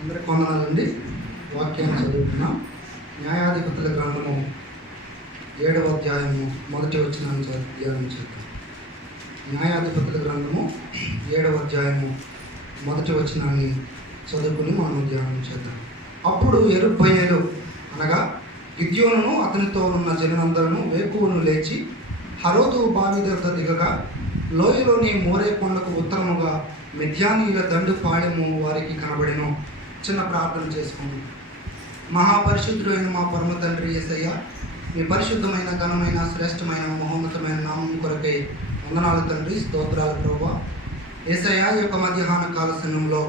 అందరికి వందనాలండి. వాక్యాన్ని చదువుతున్నాం. న్యాయాధిపతుల గ్రంథము 7వ అధ్యాయము 1వ వచనాన్ని ధ్యానం చేద్దాం. న్యాయాధిపతుల గ్రంథము 7వ అధ్యాయము 1వ వచనాన్ని చదువుకుని మనం ధ్యానం చేద్దాం. అప్పుడు యెరుబ్బయలు అనగా గిద్యోనును అతనితో ఉన్న జనులందరూ వేకువను లేచి హరోదు బావి దగ్గర దిగగా లోయలోని మోరే కొండకు ఉత్తరముగా మిద్యానీయుల దండు పాడెము వారికి కనబడెను. చిన్న ప్రార్థన చేసుకోండి. మహాపరిశుద్ధుడైన మా పరమ తండ్రి యేసయ్య, మీ పరిశుద్ధమైన ఘనమైన శ్రేష్టమైన మహోన్నతమైన నామం కొరకై వందనాలు తండ్రి, స్తోత్రాలు ప్రభువా. యేసయ్య, ఈ యొక్క మధ్యాహ్న కాల సమయంలో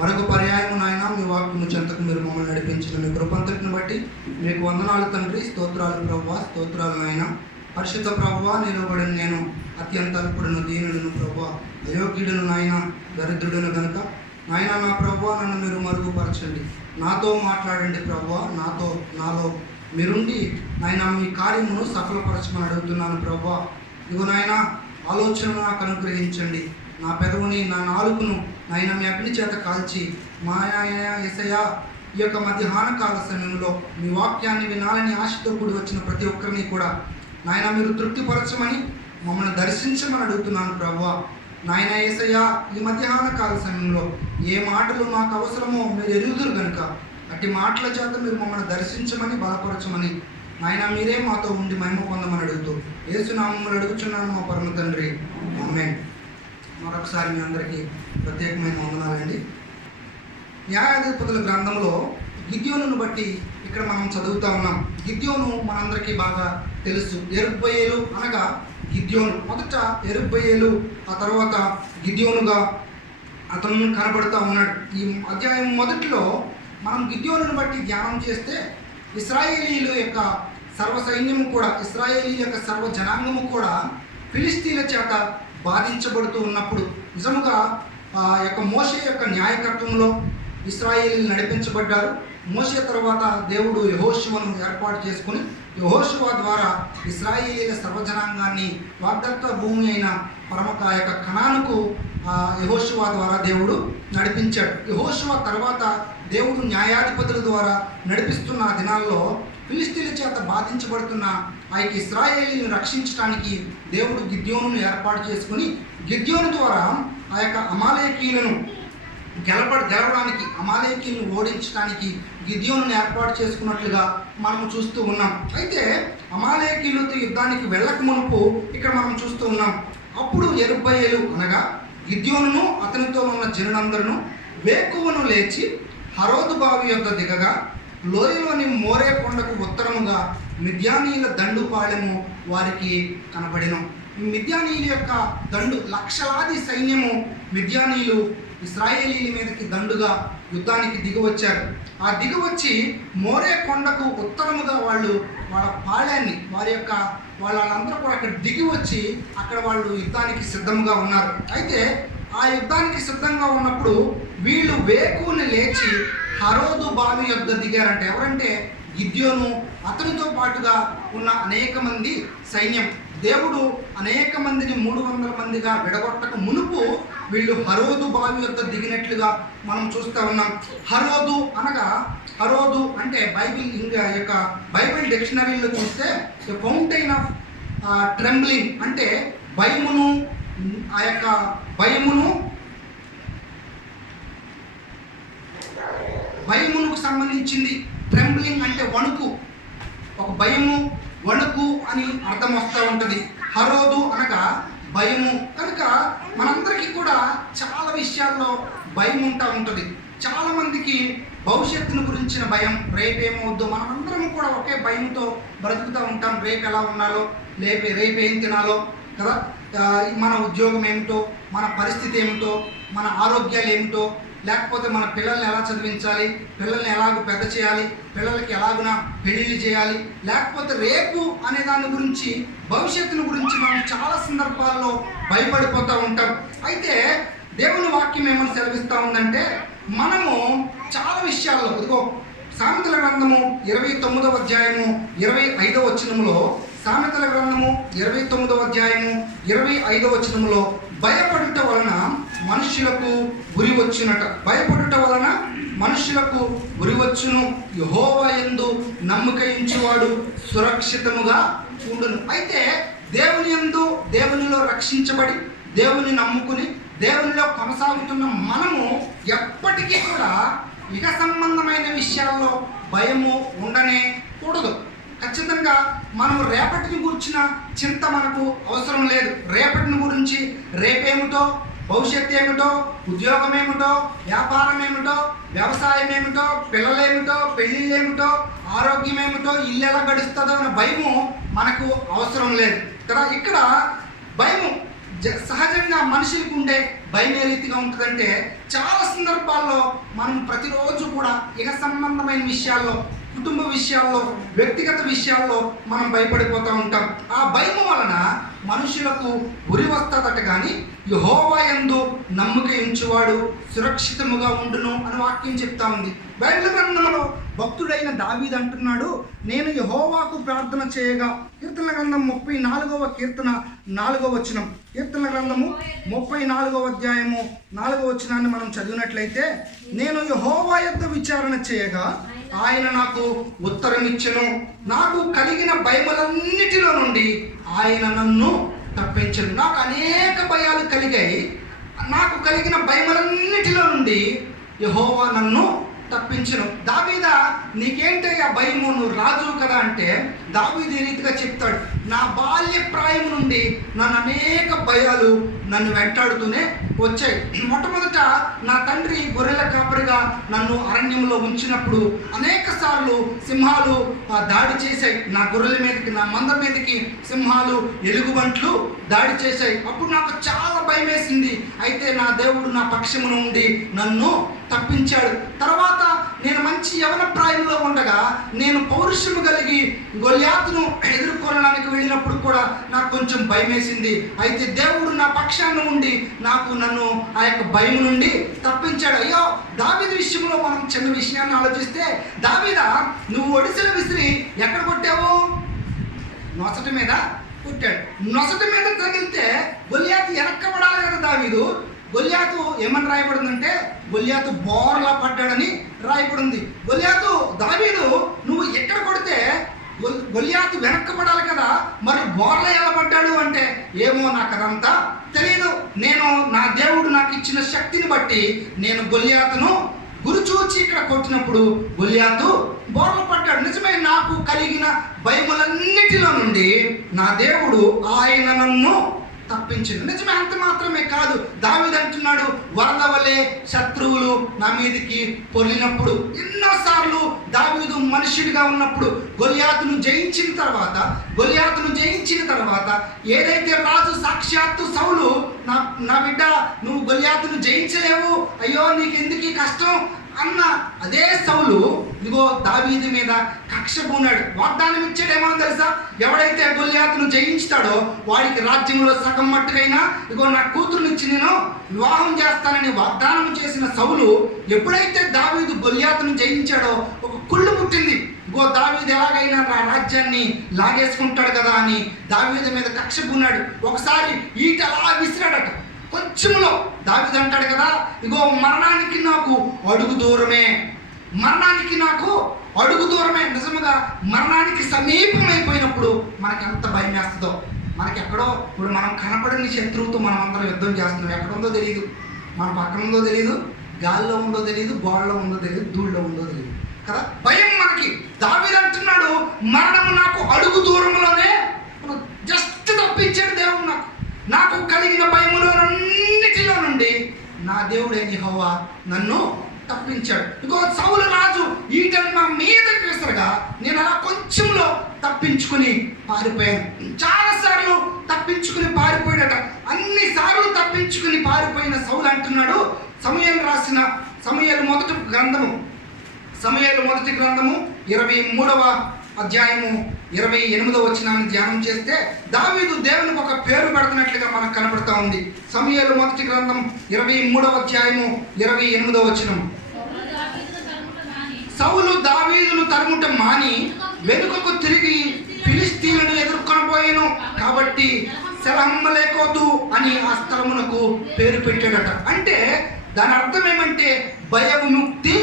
మరొక పర్యాయం నాయన మీ వాక్యము చెంతకు మీరు మమ్మల్ని నడిపించిన మీ కృపంతటిని బట్టి మీకు వందనాలు తండ్రి, స్తోత్రాలు ప్రభువా, స్తోత్రాలు నాయన. పరిశుద్ధ ప్రభువా, నిలబడిన నేను అత్యంత అల్పుడును, దీనుడును ప్రభువా, అయోగ్యుడును నాయన, దరిద్రుడును గనుక నాయన నా ప్రభువా నన్ను మీరు మరుగుపరచండి. నాతో మాట్లాడండి ప్రభువా, నాలో మీరుండి నాయన మీ కార్యమును సఫలపరచమని అడుగుతున్నాను ప్రభువా. ఇదిగో నాయన ఆలోచనను నాకు అనుగ్రహించండి. నా పెదవుని, నా నాలుకను నాయన మీ అగ్ని చేత కాల్చి మా యేసయ్య ఈ యొక్క మధ్యాహ్న కాల సమయంలో మీ వాక్యాన్ని వినాలని ఆశతో కూడి వచ్చిన ప్రతి ఒక్కరిని కూడా నాయన మీరు తృప్తిపరచమని మమ్మల్ని దర్శించమని అడుగుతున్నాను ప్రభువా. నాయన యేసయ్య, ఈ మధ్యాహ్న కాల సమయంలో ఏ మాటలు మాకు అవసరమో మీరు ఎరుగుదురు కనుక అట్టి మాటల చేత మీరు మమ్మల్ని దర్శించమని బలపరచమని నాయన మీరే మాతో ఉండి మహిమ పొందమని అడుగుతూ యేసునామములో అడుగుచున్నాను మా పరమ తండ్రి, ఆమేన్. మరొకసారి మీ అందరికీ ప్రత్యేకమైన వందనాలండి. న్యాయాధిపతుల గ్రంథంలో గిద్యోనును బట్టి ఇక్కడ మనం చదువుతా ఉన్నాం. గిద్యోను మనందరికీ బాగా తెలుసు. యెరుబ్బయలు అనగా గిద్యోను. మొదట యెరుబ్బయలు, ఆ తర్వాత గిద్యోనుగా అతను కనబడుతూ ఉన్నాడు. ఈ అధ్యాయం మొదట్లో మనం గిద్యోనును బట్టి ధ్యానం చేస్తే ఇశ్రాయేలీయుల యొక్క సర్వ సైన్యము కూడా, ఇశ్రాయేలీయుల యొక్క సర్వ జనాంగము కూడా ఫిలిస్తీన్ల చేత బాధించబడుతూ ఉన్నప్పుడు నిజముగా ఆ యొక్క మోషే యొక్క న్యాయకత్వంలో ఇశ్రాయేలీయులు నడిపించబడ్డారు. మోషే తర్వాత దేవుడు యెహోషువను ఏర్పాటు చేసుకుని యెహోషువ ద్వారా ఇశ్రాయేలీయుల సర్వజనాంగాన్ని వాగ్దత్త భూమి అయిన పరమక యొక్క కనానుకు యెహోషువ ద్వారా దేవుడు నడిపించాడు. యెహోషువ తర్వాత దేవుడు న్యాయాధిపతుల ద్వారా నడిపిస్తున్న దినాల్లో ఫిలిస్తీన్ల చేత బాధించబడుతున్న ఆ యొక్క ఇశ్రాయేలీయులను రక్షించడానికి దేవుడు గిద్యోనును ఏర్పాటు చేసుకుని గిద్యోను ద్వారా ఆ యొక్క అమాలేకీయులను గెలవడానికి, అమాలేకీయులను ఓడించడానికి గిద్యోనును ఏర్పాటు చేసుకున్నట్లుగా మనం చూస్తూ ఉన్నాం. అయితే అమాలేకీయులతో యుద్ధానికి వెళ్ళక మునుపు ఇక్కడ మనం చూస్తూ ఉన్నాం. అప్పుడు యెరుబ్బయలు అనగా గిద్యోనును అతనితో ఉన్న జనులందరూ వేకువను లేచి హరోదు బావి యొద్ద దిగగా లోయలోని మోరే కొండకు ఉత్తరముగా మిద్యానీయుల దండు పాళెము వారికి కనబడెను. ఈ మిద్యానీయుల యొక్క దండు, లక్షలాది సైన్యము మిద్యానీయులు ఇశ్రాయేలీల మీదకి దండుగా యుద్ధానికి దిగివచ్చారు. ఆ దిగివచ్చి మోరే కొండకు ఉత్తరముగా వాళ్ళ పాళాన్ని, వాళ్ళందరూ కూడా అక్కడ దిగి వచ్చి అక్కడ వాళ్ళు యుద్ధానికి సిద్ధంగా ఉన్నారు. అయితే ఆ యుద్ధానికి సిద్ధంగా ఉన్నప్పుడు వీళ్ళు వేకువని లేచి హరోదు బావి యొద్ద దిగారంటే ఎవరంటే గిద్యోను, అతనితో పాటుగా ఉన్న అనేక మంది సైన్యం. దేవుడు అనేక మందిని 300 మందిగా విడగొట్టక మునుపు వీళ్ళు హరోదు బావి యొద్ద దిగినట్లుగా మనం చూస్తూ ఉన్నాం. హరోదు అంటే బైబిల్ డిక్షనరీలో చూస్తే ఫౌంటైన్ ఆఫ్ ట్రెంబ్లింగ్ అంటే భయమునకు సంబంధించింది. ట్రెంబ్లింగ్ అంటే వణుకు, ఒక భయము, వణుకు అని అర్థం వస్తూ ఉంటుంది. హరోదు అనగా భయము. కనుక మనందరికీ కూడా చాలా విషయాల్లో భయం ఉంటుంది. చాలామందికి భవిష్యత్తును గురించిన భయం, రేపేమవుద్దో, మనమందరం కూడా ఒకే భయంతో బ్రతుకుతూ ఉంటాం. రేపు ఎలా ఉండాలో, రేపు ఏం తినాలో కదా, మన ఉద్యోగం ఏమిటో, మన పరిస్థితి ఏమిటో, మన ఆరోగ్యాలు ఏమిటో, లేకపోతే మన పిల్లల్ని ఎలా చదివించాలి, పిల్లల్ని ఎలాగ పెద్ద చేయాలి, పిల్లలకి ఎలాగున పెళ్లి చేయాలి, లేకపోతే రేపు అనే దాని గురించి, భవిష్యత్తును గురించి మనం చాలా సందర్భాల్లో భయపడిపోతూ ఉంటాం. అయితే దేవుని వాక్యం ఏమని సెలవిస్తూ ఉందంటే మనము చాలా విషయాల్లో, ఇదిగో సామెతల గ్రంథము 29వ అధ్యాయము 25వ వచనములో, సామెతల గ్రంథము 29వ అధ్యాయము 25వ వచనములో భయపడుట వలన మనుష్యులకు గురి వచ్చినట. భయపడుట వలన మనుషులకు ఉరివచ్చును, యెహోవా యందు నమ్మిక ఉంచువాడు సురక్షితముగా ఉండును. అయితే దేవుని యందు, దేవునిలో రక్షించబడి దేవుని నమ్ముకుని దేవునిలో కొనసాగుతున్న మనము ఎప్పటికీ కూడా ఇక సంబంధమైన విషయాల్లో భయము ఉండనే కూడదు. ఖచ్చితంగా మనం రేపటిని గురించిన చింత మనకు అవసరం లేదు. రేపటిని గురించి రేపేమిటో, భవిష్యత్తు ఏమిటో, ఉద్యోగం ఏమిటో, వ్యాపారం ఏమిటో, వ్యవసాయం ఏమిటో, పిల్లలేమిటో, పెళ్ళిళ్ళు ఏమిటో, ఆరోగ్యం ఏమిటో, ఇల్లు ఎలా గడుస్తుందో అనే భయము మనకు అవసరం లేదు కదా. ఇక్కడ భయము సహజంగా మనుషులకు ఉండే భయం ఏ రీతిగా ఉంటుందంటే, చాలా సందర్భాల్లో మనం ప్రతిరోజు కూడా ఇక సంబంధమైన విషయాల్లో, కుటుంబ విషయాల్లో, వ్యక్తిగత విషయాల్లో మనం భయపడిపోతూ ఉంటాం. ఆ భయం వలన మనుషులకు ఉరి వస్తుందట, కానీ యెహోవా యందు నమ్మిక ఉంచువాడు సురక్షితముగా ఉండును అని వాక్యం చెప్తా ఉంది. బైబిల్ గ్రంథంలో భక్తుడైన దావీదు అంటున్నాడు, నేను యెహోవాకు ప్రార్థన చేయగా. కీర్తనల గ్రంథం 34వ కీర్తన 4వ వచనం. కీర్తనల గ్రంథము 34వ అధ్యాయము 4వ వచనాన్ని మనం చదివినట్లయితే, నేను యెహోవా యొద్ద విచారణ చేయగా ఆయన నాకు ఉత్తరం ఇచ్చెను, నాకు కలిగిన భయములన్నిటిలో నుండి ఆయన నన్ను తప్పించెను. నాకు అనేక భయాలు కలిగాయి, నాకు కలిగిన భయములన్నిటిలో నుండి యెహోవా నన్ను తప్పించెను. దావీదా, నీకేంటయ్యా భయము, నువ్వు రాజు కదా అంటే, దావీదు ఈ రీతిగా చెప్తాడు, నా బాల్య ప్రాయం నుండి నన్ను అనేక భయాలు నన్ను వెంటాడుతూనే వచ్చాయి. మొట్టమొదట నా తండ్రి గొర్రెల కాపరిగా నన్ను అరణ్యంలో ఉంచినప్పుడు అనేక సార్లు సింహాలు దాడి చేశాయి నా గొర్రెల మీదకి, నా మంద మీదకి సింహాలు, ఎలుగుబంట్లు దాడి చేశాయి. అప్పుడు నాకు చాలా భయం వేసింది. అయితే నా దేవుడు నా పక్షమున ఉండి నన్ను తప్పించాడు. తర్వాత నేను మంచి యవన ప్రాయంలో ఉండగా నేను పౌరుషము కలిగి గొల్యాతును ఎదుర్కొనడానికి వెళ్ళినప్పుడు కూడా నాకు కొంచెం భయం వేసింది. అయితే దేవుడు నా పక్షాన ఉండి నన్ను ఆ యొక్క భయం నుండి తప్పించాడు. అయ్యో, దావీదు విషయంలో మనం చిన్న విషయాన్ని ఆలోచిస్తే, దావీదా, నువ్వు ఒడిసెల విసిరి ఎక్కడ కొట్టావు? నొసటి మీద కొట్టాడు. నొసటి మీద తగిలితే గొల్యాతు వెనక్కబడాలి కదా. దావీదు గొల్యాతు ఏమని రాయబడిందంటే, గొల్యాతు బోర్లా పడ్డాడని రాయబడింది. గొల్యాతు, దావీదు నువ్వు ఎక్కడ కొడితే గొల్యాతు వెనక్కబడాలి కదా, మరి బోర్లా ఎలా పడ్డాడు అంటే, ఏమో నాకు అదంతా తెలియదు. నేను నా దేవుడు నాకు ఇచ్చిన శక్తిని బట్టి నేను గొల్యాతును గురిచూచి ఇక్కడ కొట్టినప్పుడు గొల్యాతు బోర్ల పడ్డాడు. నిజమే, నాకు కలిగిన భయములన్నిటిలో నుండి నా దేవుడు ఆయన నన్ను తప్పించింది. నిజమే, అంత మాత్రమే కాదు, దావీదు అంటున్నాడు, వరద వలె శత్రువులు నా మీదకి పొర్లినప్పుడు. ఎన్నోసార్లు దావీదు మనుష్యుడిగా ఉన్నప్పుడు గొల్యాతును జయించిన తర్వాత ఏదైతే రాజు సాక్షాత్తు సౌలు, నా బిడ్డ నువ్వు గొల్యాతును జయించలేవు, అయ్యో నీకెందుకు కష్టం అన్న అదే సౌలు ఇదిగో దావీదు మీద కక్ష పూనాడు. వాగ్దానం ఇచ్చాడేమో తెలుసా, ఎవడైతే గొల్యాతును జయించుతాడో వాడికి రాజ్యంలో సగం మట్టుకైనా ఇదిగో నా కూతురునిచ్చి నేను వివాహం చేస్తానని వాగ్దానం చేసిన సౌలు ఎప్పుడైతే దావీదు గొల్యాతును జయించాడో ఒక కుళ్ళు పుట్టింది. ఇగో దావీదు ఎలాగైనా నా రాజ్యాన్ని లాగేసుకుంటాడు కదా అని దావీదు మీద కక్ష పూనాడు. ఒకసారి ఈట అలా విసిరాడట. కొంచెంలో దావీదు అంటాడు కదా, ఇగో మరణానికి నాకు అడుగు దూరమే, మరణానికి నాకు అడుగు దూరమే. నిజముగా మరణానికి సమీపమైపోయినప్పుడు మనకి ఎంత భయం వేస్తుందో. మనకి ఎక్కడో ఇప్పుడు మనం కనపడని శత్రువుతో మనం అందరం యుద్ధం చేస్తున్నాం. ఎక్కడ ఉందో తెలియదు, మన పక్కన ఉందో తెలియదు, గాల్లో ఉందో తెలియదు, గోడలో ఉందో తెలియదు, ధూళ్ళలో ఉందో తెలియదు కదా. భయం మనకి. దావీదు అంటున్నాడు, మరణము నాకు అడుగు దూరంలోనే, జస్ట్ తప్పించాడు దేవుడు నాకు కలిగిన భయములన్నిటిలో నుండి నా దేవుడైన యెహోవా నన్ను తప్పించాడు. ఇంకో సౌలు రాజు ఈటను నా మీదకి విసరగా నేను అలా కొంచెంలో తప్పించుకుని పారిపోయాను. చాలాసార్లు తప్పించుకుని పారిపోయాడట. అన్నిసార్లు తప్పించుకుని పారిపోయిన సౌలు అంటున్నాడు, సమూయేలు రాసిన సమూయేలు మొదటి గ్రంథము 23వ అధ్యాయము 28వ వచనాన్ని ధ్యానం చేస్తే, దావీదు దేవునికి ఒక పేరు పెడుతున్నట్లుగా మనకు కనబడుతూ ఉంది. సమూయేలు మొదటి గ్రంథం 23వ అధ్యాయము 28వ వచనం. సౌలు దావీదును తరుముట మాని వెనుకకు తిరిగి ఫిలిష్తీయులను ఎదుర్కొనబోయెను, కాబట్టి సెలహమ్మలేకోతు అని ఆ స్థలమునకు పేరు పెట్టాడట. అంటే దాని అర్థం ఏమంటే భయవిముక్తి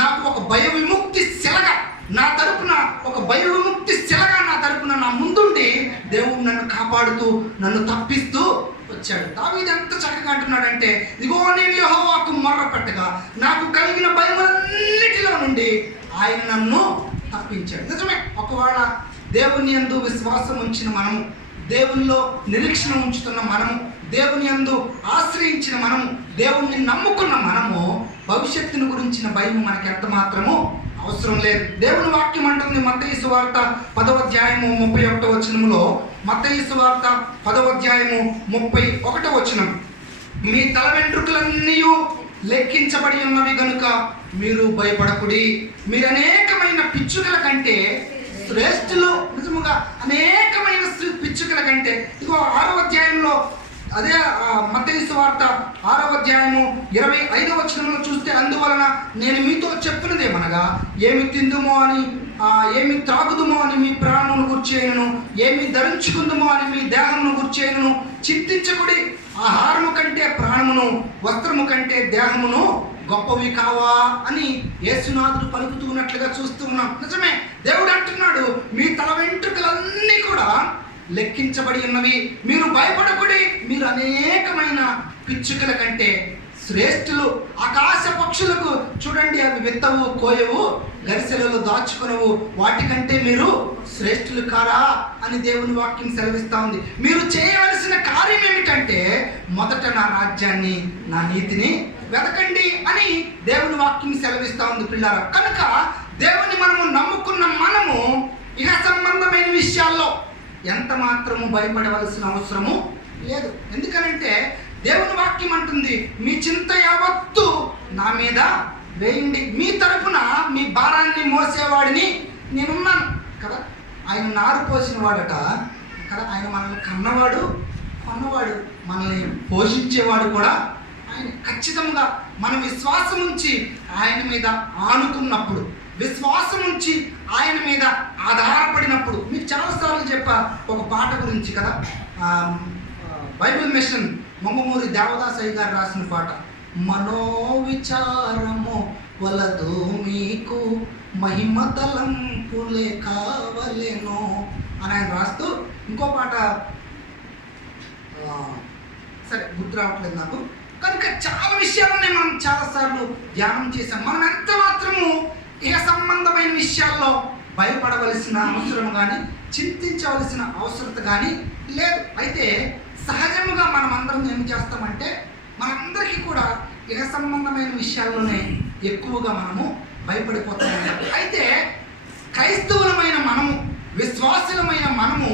నాకు ఒక భయ విముక్తి శిలగా నా తరపున, ఒక భయ విముక్తి శిలగా నా తరపున నా ముందుండి దేవుడు నన్ను కాపాడుతూ నన్ను తప్పిస్తూ వచ్చాడు. దావీదు ఎంత చక్కగా అంటున్నాడంటే, ఇదిగో నేను యెహోవాకు మొర్ర పెట్టగా నాకు కలిగిన భయములన్నిటిలో నుండి ఆయన నన్ను తప్పించాడు. నిజమే, ఒకవేళ దేవుని యందు విశ్వాసం ఉంచిన మనము, దేవునిలో నిరీక్షణ ఉంచుతున్న మనము, దేవుని యందు ఆశ్రయించిన మనము, దేవుణ్ణి నమ్ముకున్న మనము, భవిష్యత్తును గురించిన భయం మనకి ఎంత మాత్రము అవసరం లేదు. దేవుని వాక్యం అంటుంది మత్తయి సువార్త 10వ అధ్యాయము 31వ వచనములో, మత్తయి సువార్త 10వ అధ్యాయము 31వ వచనం, మీ తల వెంట్రుకలన్నీ లెక్కించబడి ఉన్నవి గనుక మీరు భయపడకుడి, మీరు అనేకమైన పిచ్చుకల కంటే శ్రేష్ఠులు. నిజముగా అనేకమైన పిచ్చుకల కంటే. ఇదిగో 6వ అధ్యాయంలో, అదే మత్తయి సువార్త 6వ అధ్యాయము 25వ వచనంలో చూస్తే, అందువలన నేను మీతో చెప్పినదేమనగా, ఏమి తిందుమో అని, ఏమి త్రాగుదుమో అని మీ ప్రాణమును గుర్చేయను, ఏమి ధరించుకుందుమో అని మీ దేహమును గుర్చేయను చింతించకుడి. ఆహారము కంటే ప్రాణమును, వస్త్రము కంటే దేహమును గొప్పవి కావా అని యేసునాథుడు పలుకుతూ ఉన్నట్లుగా చూస్తూ ఉన్నాం. నిజమే, దేవుడు అంటున్నాడు, మీ తల వెంట్రుకలన్నీ కూడా లెక్కించబడి ఉన్నవి, మీరు భయపడకుడి, మీరు అనేకమైన పిచ్చుకల కంటే శ్రేష్ఠులు. ఆకాశ పక్షులకు చూడండి, అవి విత్తవు, కోయవు, గరిసెలలో దాచుకునవు, వాటికంటే మీరు శ్రేష్ఠులు కారా అని దేవుని వాక్యం సెలవిస్తూ ఉంది. మీరు చేయవలసిన కార్యం ఏమిటంటే, మొదట నా రాజ్యాన్ని, నా నీతిని వెతకండి అని దేవుని వాక్యం సెలవిస్తూ ఉంది పిల్లారా. కనుక దేవుని మనము నమ్ముకున్న మనము ఇహ సంబంధమైన విషయాల్లో ఎంత మాత్రము భయపడవలసిన అవసరము లేదు. ఎందుకనంటే దేవుని వాక్యం అంటుంది, మీ చింత యావత్తు నా మీద వేయండి, మీ తరపున మీ భారాన్ని మోసేవాడిని నేనున్నాను కదా. ఆయన నారు పోసిన వాడట కదా, ఆయన మనల్ని కన్నవాడు, కొన్నవాడు, మనల్ని పోషించేవాడు కూడా ఆయన. ఖచ్చితంగా మనం విశ్వాసం ఉంచి ఆయన మీద ఆనుకున్నప్పుడు, విశ్వాసం ఉంచి ఆయన మీద ఆధారపడినప్పుడు, మీకు చాలాసార్లు చెప్పా ఒక పాట గురించి కదా, బైబిల్ మిషన్ మొంగమూరి దేవదాసయ్య గారు రాసిన పాట, మనోవిచారము వలదు మీకు మహిమ తలంపులే కావలెను అని ఆయన రాస్తూ, ఇంకో పాట సరే గుర్తు రావట్లేదు నాకు. కనుక చాలా విషయాలనే మనం చాలాసార్లు ధ్యానం చేశాం. మనం ఎంత మాత్రము ఇహ సంబంధమైన విషయాల్లో భయపడవలసిన అవసరం కానీ, చింతించవలసిన అవసరత కానీ లేదు. అయితే సహజముగా మనం అందరం ఏం చేస్తామంటే, మనందరికీ కూడా ఇహ సంబంధమైన విషయాల్లోనే ఎక్కువగా మనము భయపడిపోతాం. అయితే క్రైస్తవులమైన మనము, విశ్వాసులమైన మనము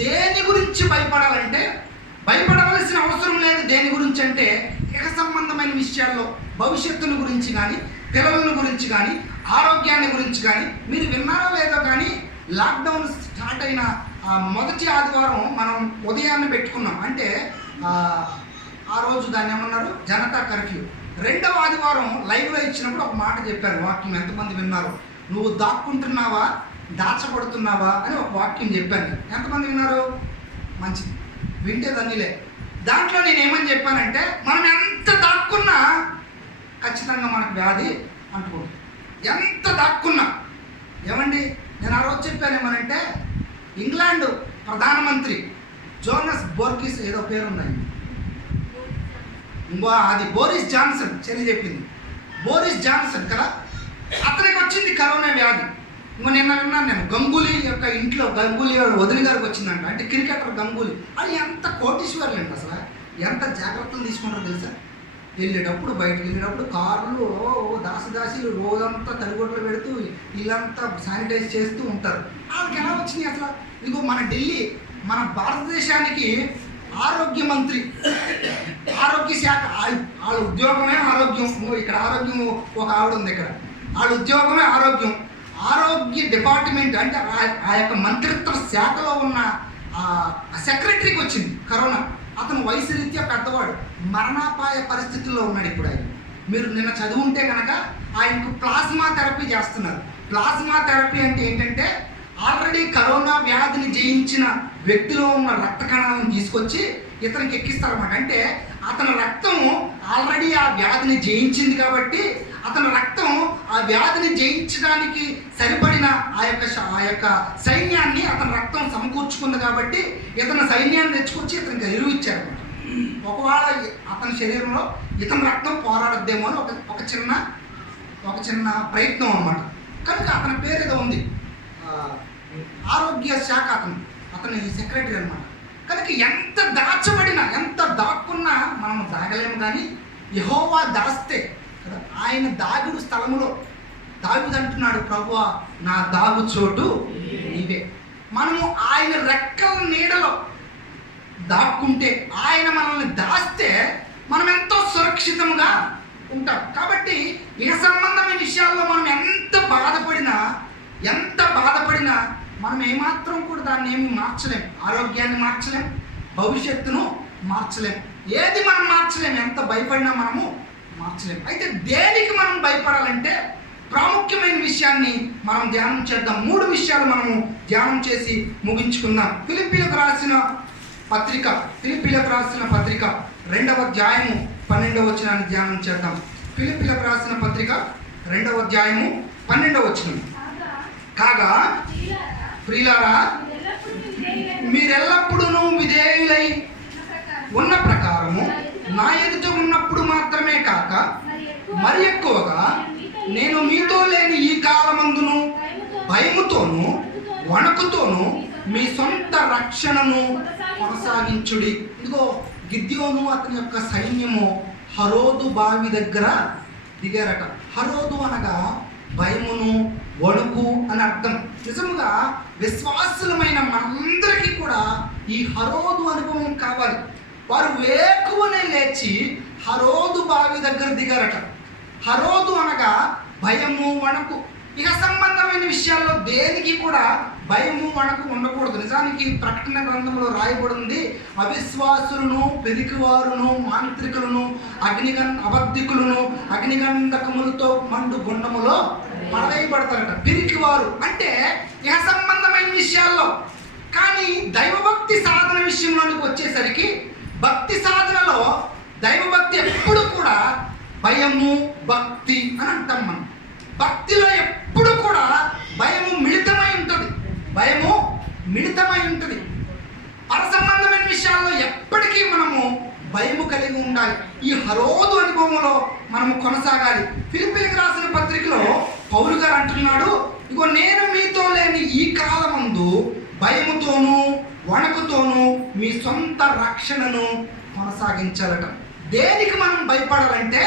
దేని గురించి భయపడాలంటే, భయపడవలసిన అవసరం లేదు. దేని గురించి అంటే, ఇహ సంబంధమైన విషయాల్లో భవిష్యత్తును గురించి కానీ, పిల్లల గురించి కానీ, ఆరోగ్యాన్ని గురించి కానీ. మీరు విన్నారో లేదో కానీ, లాక్డౌన్ స్టార్ట్ అయిన మొదటి ఆదివారం మనం ఉదయాన్నే పెట్టుకున్నాం. అంటే ఆ రోజు దాన్ని ఏమన్నారు, జనతా కర్ఫ్యూ. రెండవ ఆదివారం లైవ్లో ఇచ్చినప్పుడు ఒక మాట చెప్పారు, వాక్యం ఎంతమంది విన్నారు, నువ్వు దాక్కుంటున్నావా దాచబడుతున్నావా అని ఒక వాక్యం చెప్పాను. ఎంతమంది విన్నారు? మంచిది, వింటే దానిలే. దాంట్లో నేను ఏమని చెప్పానంటే, మనం ఎంత దాక్కున్నా ఖచ్చితంగా మనకు వ్యాధి అంటుకుంటుంది. ఎంత దాక్కున్నా. ఏమండి, నేను ఆ రోజు చెప్పానేమనంటే, ఇంగ్లాండ్ ప్రధానమంత్రి జోనస్ బోర్కిస్ ఏదో పేరున్నాయి, అది బోరిస్ జాన్సన్ చెల్లి చెప్పింది, బోరిస్ జాన్సన్ కదా, అతనికి వచ్చింది కరోనా వ్యాధి. నిన్న విన్నాను నేను, గంగూలీ యొక్క ఇంట్లో, గంగూలీ వదిన గారికి వచ్చిందంట. అంటే క్రికెటర్ గంగూలీ, అది ఎంత కోటీశ్వర్లు అండి, అసలు ఎంత జాగ్రత్తలు తీసుకుంటారో తెలుసా. వెళ్ళేటప్పుడు, బయటకు వెళ్ళేటప్పుడు కార్లు దాసి రోజంతా తడిగొట్లు పెడుతూ ఇల్లంతా శానిటైజ్ చేస్తూ ఉంటారు. వాళ్ళకి ఎలా వచ్చినాయి అసలు? ఇదిగో మన ఢిల్లీ, మన భారతదేశానికి ఆరోగ్య మంత్రి, ఆరోగ్య శాఖ, వాళ్ళ ఉద్యోగమే ఆరోగ్యం. ఇక్కడ ఆరోగ్యం ఒక ఆవిడ ఉంది, ఇక్కడ వాళ్ళ ఉద్యోగమే ఆరోగ్యం. ఆరోగ్య డిపార్ట్మెంట్ అంటే ఆ యొక్క మంత్రిత్వ శాఖలో ఉన్న సెక్రటరీకి వచ్చింది కరోనా. అతను వయసు రీత్యా పెద్దవాడు, మరణాపాయ పరిస్థితుల్లో ఉన్నాడు ఇప్పుడు ఆయన. మీరు నిన్న చదువుంటే కనుక ఆయనకు ప్లాస్మా థెరపీ చేస్తున్నారు. ప్లాస్మా థెరపీ అంటే ఏంటంటే, ఆల్రెడీ కరోనా వ్యాధిని జయించిన వ్యక్తిలో ఉన్న రక్త కణాలను తీసుకొచ్చి ఇతనికి ఎక్కిస్తారన్నమాట. అంటే అతని రక్తం ఆల్రెడీ ఆ వ్యాధిని జయించింది కాబట్టి అతని రక్తం ఆ వ్యాధిని జయించడానికి సరిపడిన ఆ యొక్క సైన్యాన్ని అతని రక్తం సమకూర్చుకుంది కాబట్టి ఇతని సైన్యాన్ని తెచ్చుకొచ్చి ఇతనికి ఎరువు ఇచ్చారు. ఒకవేళ అతని శరీరంలో ఇతని రక్తం పోరాడద్దేమో అని ఒక చిన్న ప్రయత్నం అన్నమాట. కనుక అతని పేరు ఏదో ఉంది, ఆరోగ్య శాఖ అతని సెక్రటరీ అన్నమాట. కనుక ఎంత దాచబడినా ఎంత దాక్కున్నా మనం దాగలేము. కానీ యెహోవా దాస్తే కదా, ఆయన దాగుడు స్థలములో దాగుడు అంటున్నాడు, ప్రభువా నా దాగు చోటు నీవే. మనము ఆయన రెక్కల నీడలో దాక్కుంటే, ఆయన మనల్ని దాస్తే మనం ఎంతో సురక్షితంగా ఉంటాం. కాబట్టి ఇహ సంబంధమైన విషయాల్లో మనం ఎంత బాధపడినా మనం ఏమాత్రం కూడా దాన్ని ఏమి మార్చలేం. ఆరోగ్యాన్ని మార్చలేం, భవిష్యత్తును మార్చలేం, ఏది మనం మార్చలేం. ఎంత భయపడినా మనము మార్చలేం. అయితే దేనికి మనం భయపడాలంటే ప్రాముఖ్యమైన విషయాన్ని మనం ధ్యానం చేద్దాం. 3 విషయాలు మనము ధ్యానం చేసి ముగించుకుందాం. ఫిలిప్పీలకు రాసిన పత్రిక 2వ అధ్యాయము 12వ వచనాన్ని ధ్యానం చేద్దాం. ఫిలిప్పీలకు రాసిన పత్రిక 2వ అధ్యాయము 12వ వచనం. కాగా ప్రియులారా, మీరెల్లప్పుడూ విధేయులై ఉన్న ప్రకారము నా ఎదుట ఉన్నప్పుడు మాత్రమే కాక మరి ఎక్కువగా నేను మీతో లేని ఈ కాలమందును భయముతోనూ వణుకుతోనూ మీ సొంత రక్షణను కొనసాగించుడి. ఇదిగో గిద్యోను అతని యొక్క సైన్యము హరోదు బావి దగ్గర దిగారట. హరోదు అనగా భయమును, వణుకు అని అర్థం. నిజముగా విశ్వాసులమైన మనందరికీ కూడా ఈ హరోదు అనుభవం కావాలి. వారు వేకువనే లేచి హరోదు బావి దగ్గర దిగారట. హరోదు అనగా భయము, వణుకు. ఇక సంబంధమైన విషయాల్లో దేనికి కూడా భయము, వణుకు ఉండకూడదు. నిజానికి ప్రకటన గ్రంథంలో రాయబడింది, అవిశ్వాసులను, పెరికివారును, మాంత్రికులను, అబద్ధికులను అగ్నిగంధకములతో మండు గుండములో పడవేయబడతారట. పిరికివారు అంటే ఇహ సంబంధమైన విషయాల్లో. కానీ దైవభక్తి సాధన విషయంలోనికి వచ్చేసరికి భక్తి సాధనలో దైవభక్తి ఎప్పుడు కూడా భయము, భక్తి అని అంటాం మనం. భక్తిలో ఎప్పుడు కూడా భయము మిళితమై ఉంటుంది. పరసంబంధమైన విషయాల్లో ఎప్పటికీ మనము భయము కలిగి ఉండాలి. ఈ హరోదు అనుభవంలో మనము కొనసాగాలి. ఫిలిప్పీలకు రాసిన పత్రికలో పౌలు గారు అంటున్నాడు, ఇగో నేను మీతో లేని ఈ కాలమందు భయముతోనూ వణుకుతోనూ మీ సొంత రక్షణను కొనసాగించాలట. దేనికి మనం భయపడాలంటే,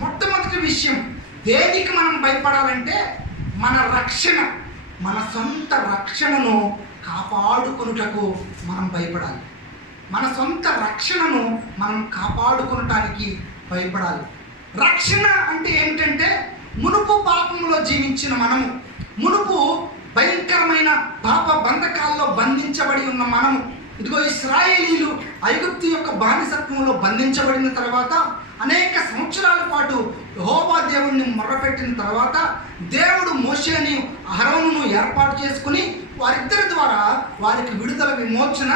మొట్టమొదటి విషయం దేనికి మనం భయపడాలంటే మన రక్షణ, మన సొంత రక్షణను కాపాడుకొనుటకు మనం భయపడాలి. మన సొంత రక్షణను మనం కాపాడుకొనటానికి భయపడాలి. రక్షణ అంటే ఏమిటంటే, మునుపు పాపంలో జీవించిన మనము, మునుపు భయంకరమైన పాప బంధకాల్లో బంధించబడి ఉన్న మనము, ఇదిగో ఇశ్రాయేలీలు ఐగుప్తు యొక్క బానిసత్వంలో బంధించబడిన తర్వాత అనేక సంవత్సరాల పాటు యెహోవా దేవుణ్ణి మొర్రపెట్టిన తర్వాత దేవుడు మోషేని, అహరోనును ఏర్పాటు చేసుకుని వారిద్దరి ద్వారా వారికి విడుదల, విమోచన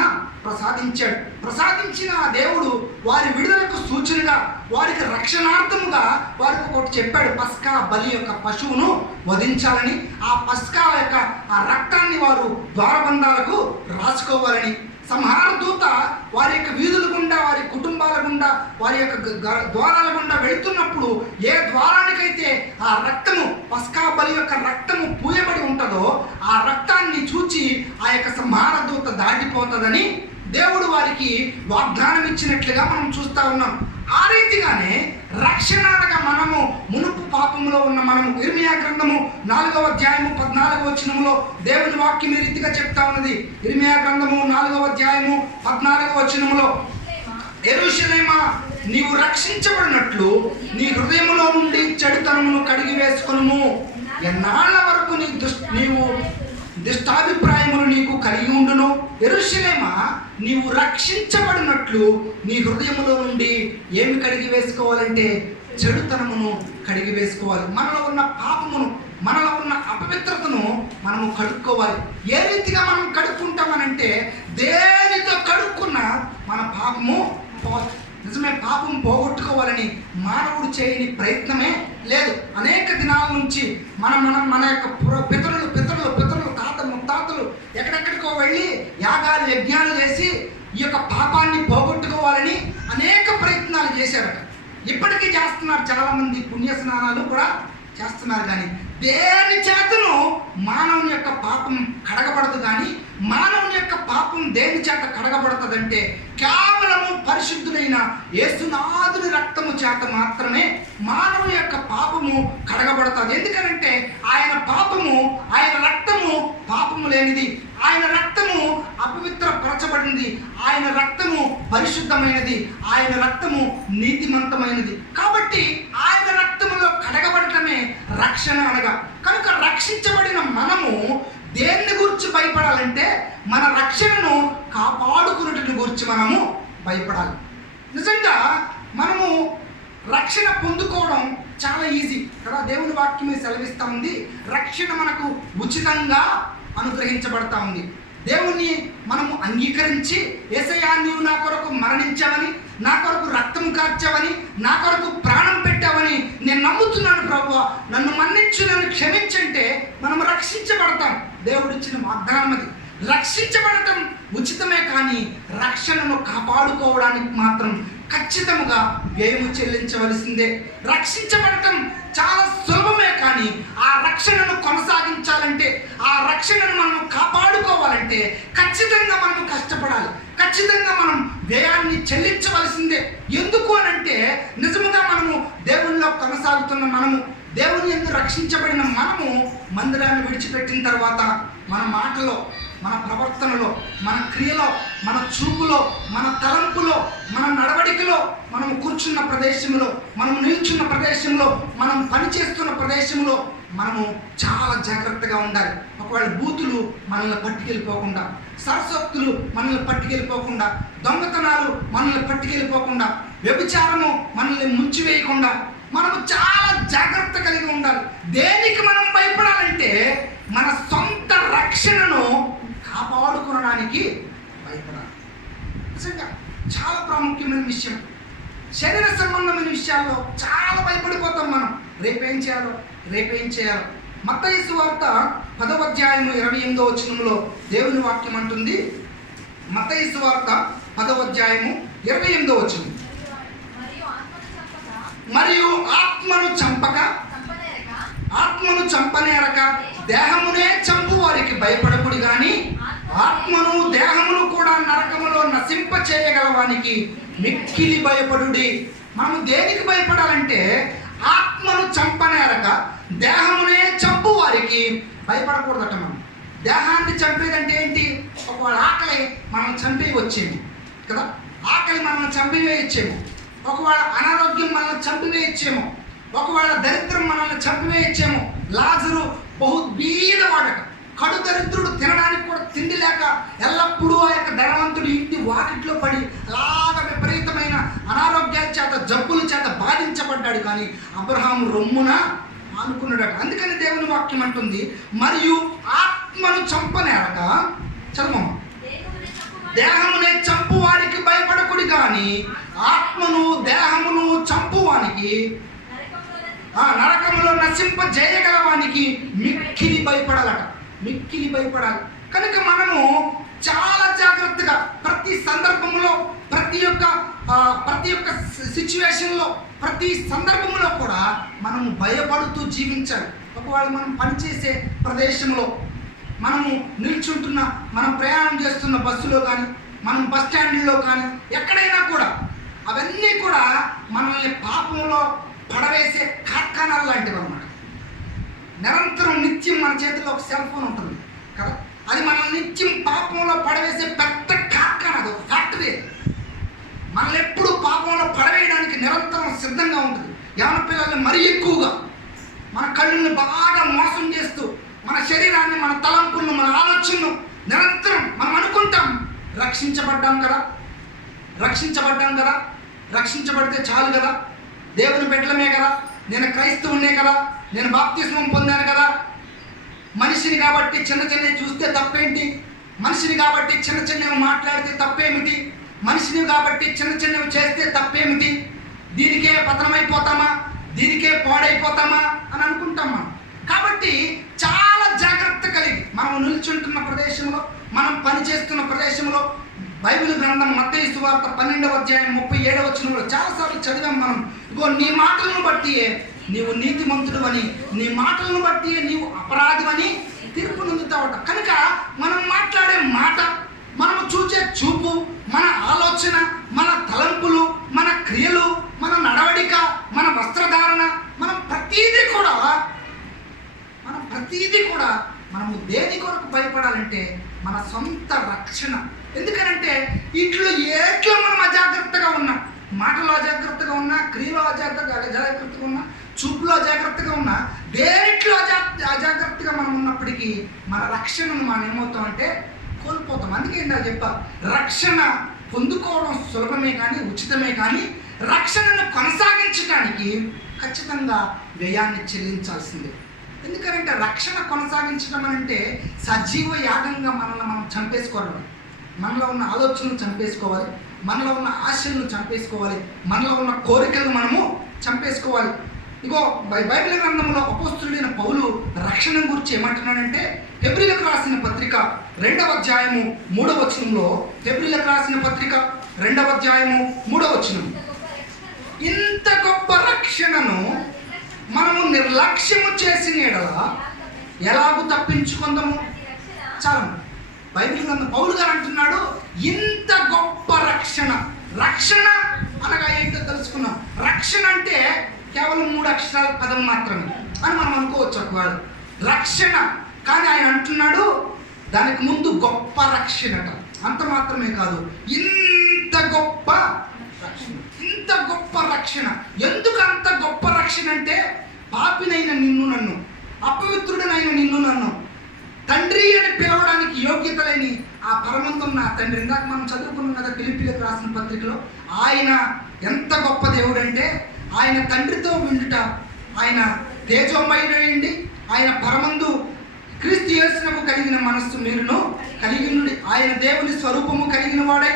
ప్రసాదించిన ఆ దేవుడు వారి విడుదలకు సూచనగా, వారికి రక్షణార్థముగా వారికి ఒకటి చెప్పాడు, పస్కా బలి యొక్క పశువును వధించాలని. ఆ పస్కా యొక్క ఆ రక్తాన్ని వారు ద్వారబంధాలకు రాసుకోవాలని. సంహార దూత వారి యొక్క వీధుల గుండా, వారి కుటుంబాల గుండా, వారి యొక్క ద్వారాల గుండా వెళుతున్నప్పుడు ఏ ద్వారానికైతే ఆ రక్తము, పస్కా బలి యొక్క రక్తము పూయబడి ఉంటుందో ఆ రక్తాన్ని చూచి ఆ యొక్క సంహార దూత దాటిపోతుందని దేవుడు వారికి వాగ్దానం ఇచ్చినట్లుగా మనం చూస్తూ ఉన్నాం. ఆ రీతిగానే రక్షణ అనగా మనము మునుపు పాపంలో ఉన్న మనము. ఇర్మియా గ్రంథము 4వ అధ్యాయము 14వ వచనములో దేవుని వాక్యం ఈ రీతిగా చెప్తా ఉన్నది. ఇర్మియా గ్రంథము 4వ అధ్యాయము 14వ వచనములో, యెరూషలేమా నీవు రక్షించబడినట్లు నీ హృదయములో నుండి చెడుతనమును కడిగి వేసుకొనుము. ఎన్నాళ్ళ వరకు నీవు దుష్టాభిప్రాయములు నీకు కలిగి ఉండును. యెరూషలేమా నీవు రక్షించబడినట్లు నీ హృదయములో నుండి ఏమి కడిగి వేసుకోవాలంటే చెడుతనమును కడిగి వేసుకోవాలి. మనలో ఉన్న పాపమును, మనలో ఉన్న అపవిత్రతను మనము కడుక్కోవాలి. ఏ రీతిగా మనం కడుక్కుంటామనంటే, దేనితో కడుక్కున్నా మన పాపము నిజమే, పాపం పోగొట్టుకోవాలని మానవుడు చేయని ప్రయత్నమే లేదు. అనేక దినాల నుంచి మన యొక్క పితరులు పితరులు పితరులు తాత ముత్తాతలు ఎక్కడెక్కడికో వెళ్ళి యాగాలు యజ్ఞాలు చేసి ఈ యొక్క పాపాన్ని పోగొట్టుకోవాలని అనేక ప్రయత్నాలు చేశారట. ఇప్పటికీ చేస్తున్నారు చాలామంది, పుణ్య స్నానాలు కూడా చేస్తున్నారు. కానీ దేని చేతను మానవుని యొక్క పాపం కడగబడదు. కానీ మానవుని యొక్క పాపం దేని చేత కడగబడుతుందంటే కేవలము పరిశుద్ధుడైన యేసునాథుని రక్తము చేత మాత్రమే మానవుని యొక్క పాపము కడగబడుతుంది. ఎందుకంటే ఆయన పాపము, ఆయన రక్తము పాపము లేనిది, ఆయన రక్తము అపవిత్రపరచబడింది, ఆయన రక్తము పరిశుద్ధమైనది, ఆయన రక్తము నీతిమంతమైనది. కాబట్టి ఆయన రక్తములో కడగబడటమే రక్షణ అనగా. కనుక రక్షించబడిన మనము దేన్ని గురించి భయపడాలంటే మన రక్షణను కాపాడుకున్నటిని గురించి మనము భయపడాలి. నిజంగా మనము రక్షణ పొందుకోవడం చాలా ఈజీ కదా. దేవుని వాక్యమే సెలవిస్తూ ఉంది, రక్షణ మనకు ఉచితంగా అనుగ్రహించబడతా ఉంది. దేవుణ్ణి మనము అంగీకరించి, యేసయ్యా నీవు నా కొరకు మరణించావని, నా కొరకు రక్తం కార్చావని, నా కొరకు ప్రాణం పెట్టావని నేను నమ్ముతున్నాను ప్రభువా, నన్ను మన్నించు, నన్ను క్షమించంటే మనం రక్షించబడతాం. దేవుడిచ్చిన వాగ్దానం అది. రక్షించబడటం ఉచితమే, కానీ రక్షణను కాపాడుకోవడానికి మాత్రం ఖచ్చితంగా వ్యయము చెల్లించవలసిందే. రక్షించబడటం చాలా సులభమే, కానీ ఆ రక్షణను కొనసాగించాలంటే, ఆ రక్షణను మనం కాపాడుకోవాలంటే ఖచ్చితంగా మనం కష్టపడాలి, ఖచ్చితంగా మనం వ్యయాన్ని చెల్లించవలసిందే. ఎందుకు అనంటే నిజముగా మనము దేవునిలో కొనసాగుతున్న మనము, దేవుని యందు రక్షించబడిన మనము మందిరాన్ని విడిచిపెట్టిన తర్వాత మన మాటలో, మన ప్రవర్తనలో, మన క్రియలో, మన చూపులో, మన తలంపులో, మన నడవడికలో, మనం కూర్చున్న ప్రదేశంలో, మనం నిల్చున్న ప్రదేశంలో, మనం పనిచేస్తున్న ప్రదేశంలో మనము చాలా జాగ్రత్తగా ఉండాలి. ఒకవేళ బూతులు మనల్ని పట్టుకెళ్ళిపోకుండా, సరసోక్తులు మనల్ని పట్టుకెళ్ళిపోకుండా, దొంగతనాలు మనల్ని పట్టుకెళ్ళిపోకుండా, వ్యభిచారము మనల్ని ముంచివేయకుండా మనము చాలా జాగ్రత్త కలిగి ఉండాలి. దేనికి మనం భయపడాలంటే మన సొంత రక్షణను కాపాడుకోవడానికి భయపడాలి. నిజంగా చాలా ప్రాముఖ్యమైన విషయం. శరీర సంబంధమైన విషయాల్లో చాలా భయపడిపోతాం మనం. రేపేం చేయాలో. మత్తయి సువార్త 10వ అధ్యాయము 28వ వచనంలో దేవుని వాక్యం అంటుంది. మత్తయి సువార్త 10వ అధ్యాయము 28వ వచనం, మరియు ఆత్మను చంపనేరక దేహమునే చంపు వారికి భయపడకుడి, కానీ ఆత్మను దేహమును కూడా నరకములో నశింప చేయగలవానికి మిక్కిలి భయపడుడి. మనము దేనికి భయపడాలంటే ఆత్మను చంపనేరక దేహమునే చంపు వారికి భయపడకూడదట. మనం దేహాన్ని చంపేదంటే ఏంటి? ఒకవేళ ఆకలి మనల్ని చంపేయవచ్చేమో కదా, ఆకలి మనల్ని చంపివేయచ్చేమో, ఒకవేళ అనారోగ్యం మనల్ని చంపివేయచ్చేమో, ఒకవేళ దరిద్రం మనల్ని చంపివేయచ్చేమో. లాజరు బహు బీదవాడట, కడు దరిద్రుడు, తినడానికి కూడా తిండి లేక ఎల్లప్పుడూ ఆ యొక్క ధనవంతుడి ఇంటి వాకిట్లో పడి అలాగ విపరీతమైన అనారోగ్యాల చేత, జబ్బుల చేత బాధించబడ్డాడు. కానీ అబ్రహాము రొమ్మున ఆనుకున్నాడట. అందుకని దేవుని వాక్యం అంటుంది, మరియు ఆత్మను చంపనేరక, చదవమ్మ, దేహమునే చంపు వారికి భయపడకుడి, కానీ ఆత్మను దేహమును చంపువానికి, నరకములో నశింప చేయగలవానికి మిక్కిలి భయపడాలట. మిక్కిలి భయపడాలి. కనుక మనము చాలా జాగ్రత్తగా ప్రతి సందర్భంలో, ప్రతి ఒక్క సిచ్యువేషన్లో, ప్రతి సందర్భంలో కూడా మనము భయపడుతూ జీవించాలి. ఒకవేళ మనం పనిచేసే ప్రదేశంలో, మనము నిల్చుంటున్న, మనం ప్రయాణం చేస్తున్న బస్సులో కానీ, మనం బస్ స్టాండ్లో కానీ, ఎక్కడైనా కూడా అవన్నీ కూడా మనల్ని పాపంలో పడవేసే కార్ఖానాలు లాంటివి అన్నమాట. నిరంతరం నిత్యం మన చేతిలో ఒక సెల్ ఫోన్ ఉంటుంది కదా, అది మనల్ని నిత్యం పాపంలో పడవేసే పెద్ద కార్ఖానా, అది ఒక ఫ్యాక్టరీ. మనల్ని ఎప్పుడు పాపంలో పడవేయడానికి నిరంతరం సిద్ధంగా ఉంటుంది. యవన పిల్లల్ని మరీ ఎక్కువగా మన కళ్ళని బాగా మోసం చేస్తూ, మన శరీరాన్ని, మన తలంపులను, మన ఆలోచనను నిరంతరం మనం అనుకుంటాం రక్షించబడ్డాం కదా, రక్షించబడితే చాలు కదా, దేవుని బిడ్డలమే కదా, నేను క్రైస్తవునే కదా, నేను బాప్తిస్మం పొందాను కదా, మనిషిని కాబట్టి చిన్నవి చూస్తే తప్పేంటి, మనిషిని కాబట్టి చిన్నవి మాట్లాడితే తప్పేమిటి, మనిషిని కాబట్టి చిన్న చిన్నవి చేస్తే తప్పేమిటి, దీనికే పతనమైపోతామా, దీనికే పాడైపోతామా అని అనుకుంటాం మనం. కాబట్టి చాలా జాగ్రత్త కలిగి మనం నిల్చుంటున్న ప్రదేశంలో, మనం పనిచేస్తున్న ప్రదేశంలో బైబిల్ గ్రంథం మత్తయి సువార్త 12వ అధ్యాయం 37వ వచనంలో చాలాసార్లు చదివాం మనం. ఇగో నీ మాటలను బట్టి నీవు నీతిమంతుడు అని, నీ మాటలను బట్టి నీవు అపరాధివని తీర్పు నొందుతావట. కనుక మనం మాట్లాడే మాట, మనము చూసే చూపు, మన ఆలోచన, మన తలంపులు, మన క్రియలు, మన నడవడిక, మన వస్త్రధారణ, మనం ప్రతీది కూడా మనము దేని కొరకు భయపడాలంటే మన సొంత రక్షణ. ఎందుకనంటే ఇట్లో ఏట్లో మనం అజాగ్రత్తగా ఉన్నా, మాటలో అజాగ్రత్తగా ఉన్నా, క్రియలో అజాగ్రత్తగా ఉన్నా, చూపులో అజాగ్రత్తగా ఉన్నా, దేనిట్లో అజాగ్రత్తగా మనం ఉన్నప్పటికీ మన రక్షణను మనం ఏమవుతామంటే కోల్పోతాం. అందుకే ఇందాక చెప్పా, రక్షణ పొందుకోవడం సులభమే కానీ ఉచితమే, కానీ రక్షణను కొనసాగించడానికి ఖచ్చితంగా వ్యయాన్ని చెల్లించాల్సిందే. ఎందుకంటే రక్షణ కొనసాగించడం అంటే సజీవ యాగంగా మనల్ని మనం చంపేసుకోవడం. మనలో ఉన్న ఆలోచనలు చంపేసుకోవాలి, మనలో ఉన్న ఆశలను చంపేసుకోవాలి, మనలో ఉన్న కోరికలను మనము చంపేసుకోవాలి. ఇగో బైబిల్ గ్రంథంలో అపోస్తులుడైన పౌలు రక్షణ గురించి ఏమంటున్నాడంటే, హెబ్రీలకు రాసిన పత్రిక 2వ అధ్యాయము 3వ వచనంలో, హెబ్రీలకు రాసిన పత్రిక 2వ అధ్యాయము 3వ వచనం, ఇంత గొప్ప రక్షణను మనము నిర్లక్ష్యము చేసిన ఎడల ఎలాగూ తప్పించుకుందాము. చాలా బైబిల్ గ్రంథం పౌలు గారు అంటున్నాడు, ఇంత గొప్ప రక్షణ. రక్షణ అనగా ఏంటో తెలుసుకున్నాం. రక్షణ అంటే కేవలం 3 అక్షరాల పదం మాత్రమే అని మనం అనుకోవచ్చు ఒకవేళ రక్షణ. కానీ ఆయన అంటున్నాడు దానికి ముందు గొప్ప రక్షణట. అంత మాత్రమే కాదు, ఇంత గొప్ప రక్షణ. ఇంత గొప్ప రక్షణ. ఎందుకు అంత గొప్ప రక్షణ అంటే, పాపినైన నిన్ను నన్ను, అపవిత్రుడనైన నిన్ను నన్ను తండ్రి అని పిలవడానికి యోగ్యత లేని ఆ పరమంతం నా తండ్రి. ఇందాక మనం చదువుకున్నాం కదా ఫిలిప్పీలకు రాసిన పత్రికలో, ఆయన ఎంత గొప్ప దేవుడు అంటే, ఆయన తండ్రితో ఉండుట, ఆయన తేజోమయుడైండి, ఆయన పరమందు క్రీస్తు యేసునకు కలిగిన మనస్సు మీరును కలిగి ఉండి, ఆయన దేవుని స్వరూపము కలిగిన వాడై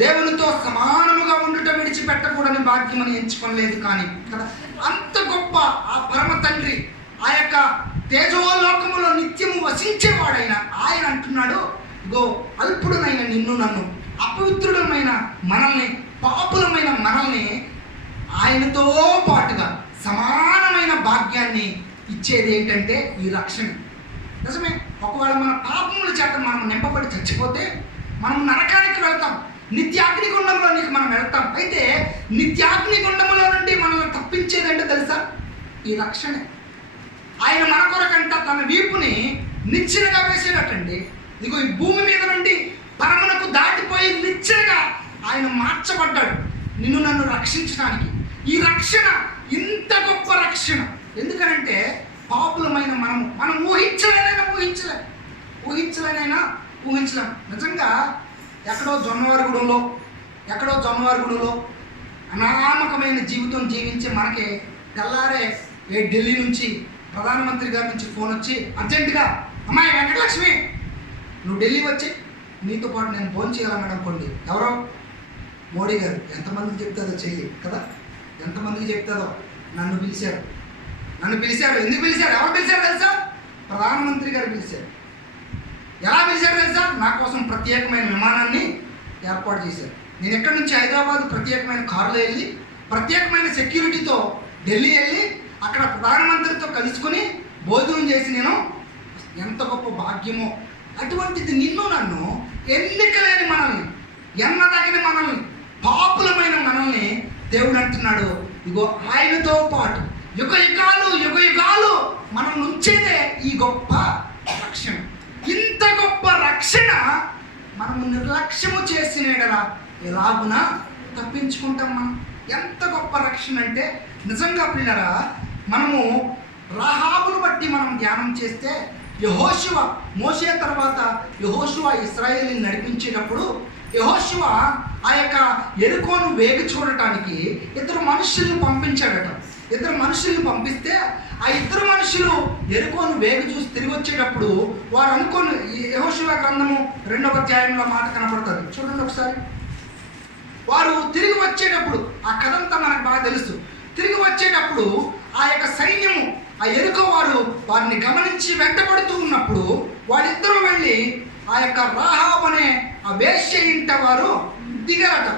దేవునితో సమానముగా ఉండుట విడిచిపెట్టకూడని భాగ్యమని ఎంచుకోలేదు. కానీ కదా అంత గొప్ప ఆ పరమ తండ్రి, ఆ యొక్క తేజోలోకములో నిత్యము వసించేవాడైన ఆయన అంటున్నాడు, ఇగో అల్పుడునైన నిన్ను నన్ను, అపవిత్రుడమైన మనల్ని, పాపులమైన మనల్ని ఆయనతో పాటుగా సమానమైన భాగ్యాన్ని ఇచ్చేది ఏంటంటే ఈ రక్షణ. నిజమే, ఒకవేళ మన పాపముల చేత మనం నింపబడి చచ్చిపోతే మనం నరకానికి వెళ్తాం, నిత్యాగ్నిగుండంలోనికి మనం వెళ్తాం. అయితే నిత్యాగ్నిగుండంలో నుండి మనల్ని తప్పించేదంటే తెలుసా, ఈ రక్షణ. ఆయన మన కొరకంట తన వీపుని నిచ్చెనగా వేసేటట్టండి. ఇదిగో ఈ భూమి మీద నుండి పరమునకు దాటిపోయి నిచ్చెనగా ఆయన మార్చబడ్డాడు నిన్ను నన్ను రక్షించడానికి. ఈ రక్షణ ఇంత గొప్ప రక్షణ. ఎందుకనంటే పాపులమైన మనం ఊహించలేం. నిజంగా ఎక్కడో జొన్నవారుగుడులో అనామకమైన జీవితం జీవించే మనకి తెల్లారే ఢిల్లీ నుంచి ప్రధానమంత్రి గారి నుంచి ఫోన్ వచ్చి, అర్జెంటుగా అమ్మాయి వెంకటలక్ష్మి నువ్వు ఢిల్లీ వచ్చి నీతో పాటు నేను ఫోన్ చేయాలన్నాడు అనుకోండి. ఎవరో మోడీ గారు ఎంతమందికి చెప్తాదో చెయ్యి కదా, ఎంతమందికి చెప్తాదో. నన్ను పిలిచారు. ఎందుకు పిలిచారు? ఎవరు పిలిచారు తెలుసా? ప్రధానమంత్రి గారు పిలిచారు. ఎలా పిలిచారు తెలుసా? నా కోసం ప్రత్యేకమైన విమానాన్ని ఏర్పాటు చేశారు. నేను ఎక్కడి నుంచి హైదరాబాద్ ప్రత్యేకమైన కారులో వెళ్ళి, ప్రత్యేకమైన సెక్యూరిటీతో ఢిల్లీ వెళ్ళి అక్కడ ప్రధానమంత్రితో కలుసుకుని భోజనం చేసి, నేను ఎంత గొప్ప భాగ్యమో. అటువంటిది నిన్ను నన్ను, ఎన్నికలేని మనల్ని, ఎన్నదగిన మనల్ని, పాపులమైన మనల్ని దేవుడు అంటున్నాడు, ఇగో ఆయనతో పాటు యుగ యుగాలు మనం ఉంచేదే ఈ గొప్ప రక్షణ. ఇంత గొప్ప రక్షణ మనము నిర్లక్ష్యము చేసిన ఎడల ఎలాగునా తప్పించుకుంటాం మనం. ఎంత గొప్ప రక్షణ అంటే నిజంగా పిల్లరా, మనము రాహాబును బట్టి మనం ధ్యానం చేస్తే, యెహోషువ మోషే తర్వాత యెహోషువ ఇశ్రాయేలుని నడిపించేటప్పుడు యెహోషువ ఆ యొక్క యెరికోను వేగి చూడటానికి 2 మనుషుల్ని పంపించాడట. ఇద్దరు మనుషుల్ని పంపిస్తే ఆ ఇద్దరు మనుషులు యెరికోను వేగు చూసి తిరిగి వచ్చేటప్పుడు వారు అనుకోని యెహోషువ గ్రంథము 2వ అధ్యాయంలో మాట కనపడుతుంది. చూడండి ఒకసారి. వారు తిరిగి వచ్చేటప్పుడు ఆ కథంతా మనకు బాగా తెలుసు. తిరిగి వచ్చేటప్పుడు ఆ యొక్క సైన్యము ఆ యెరికో వారు వారిని గమనించి వెంటబడుతూ ఉన్నప్పుడు వాళ్ళిద్దరూ వెళ్ళి ఆ యొక్క రాహాబు అనే ఆ వేశ్య ఇంట వారు దిగారట.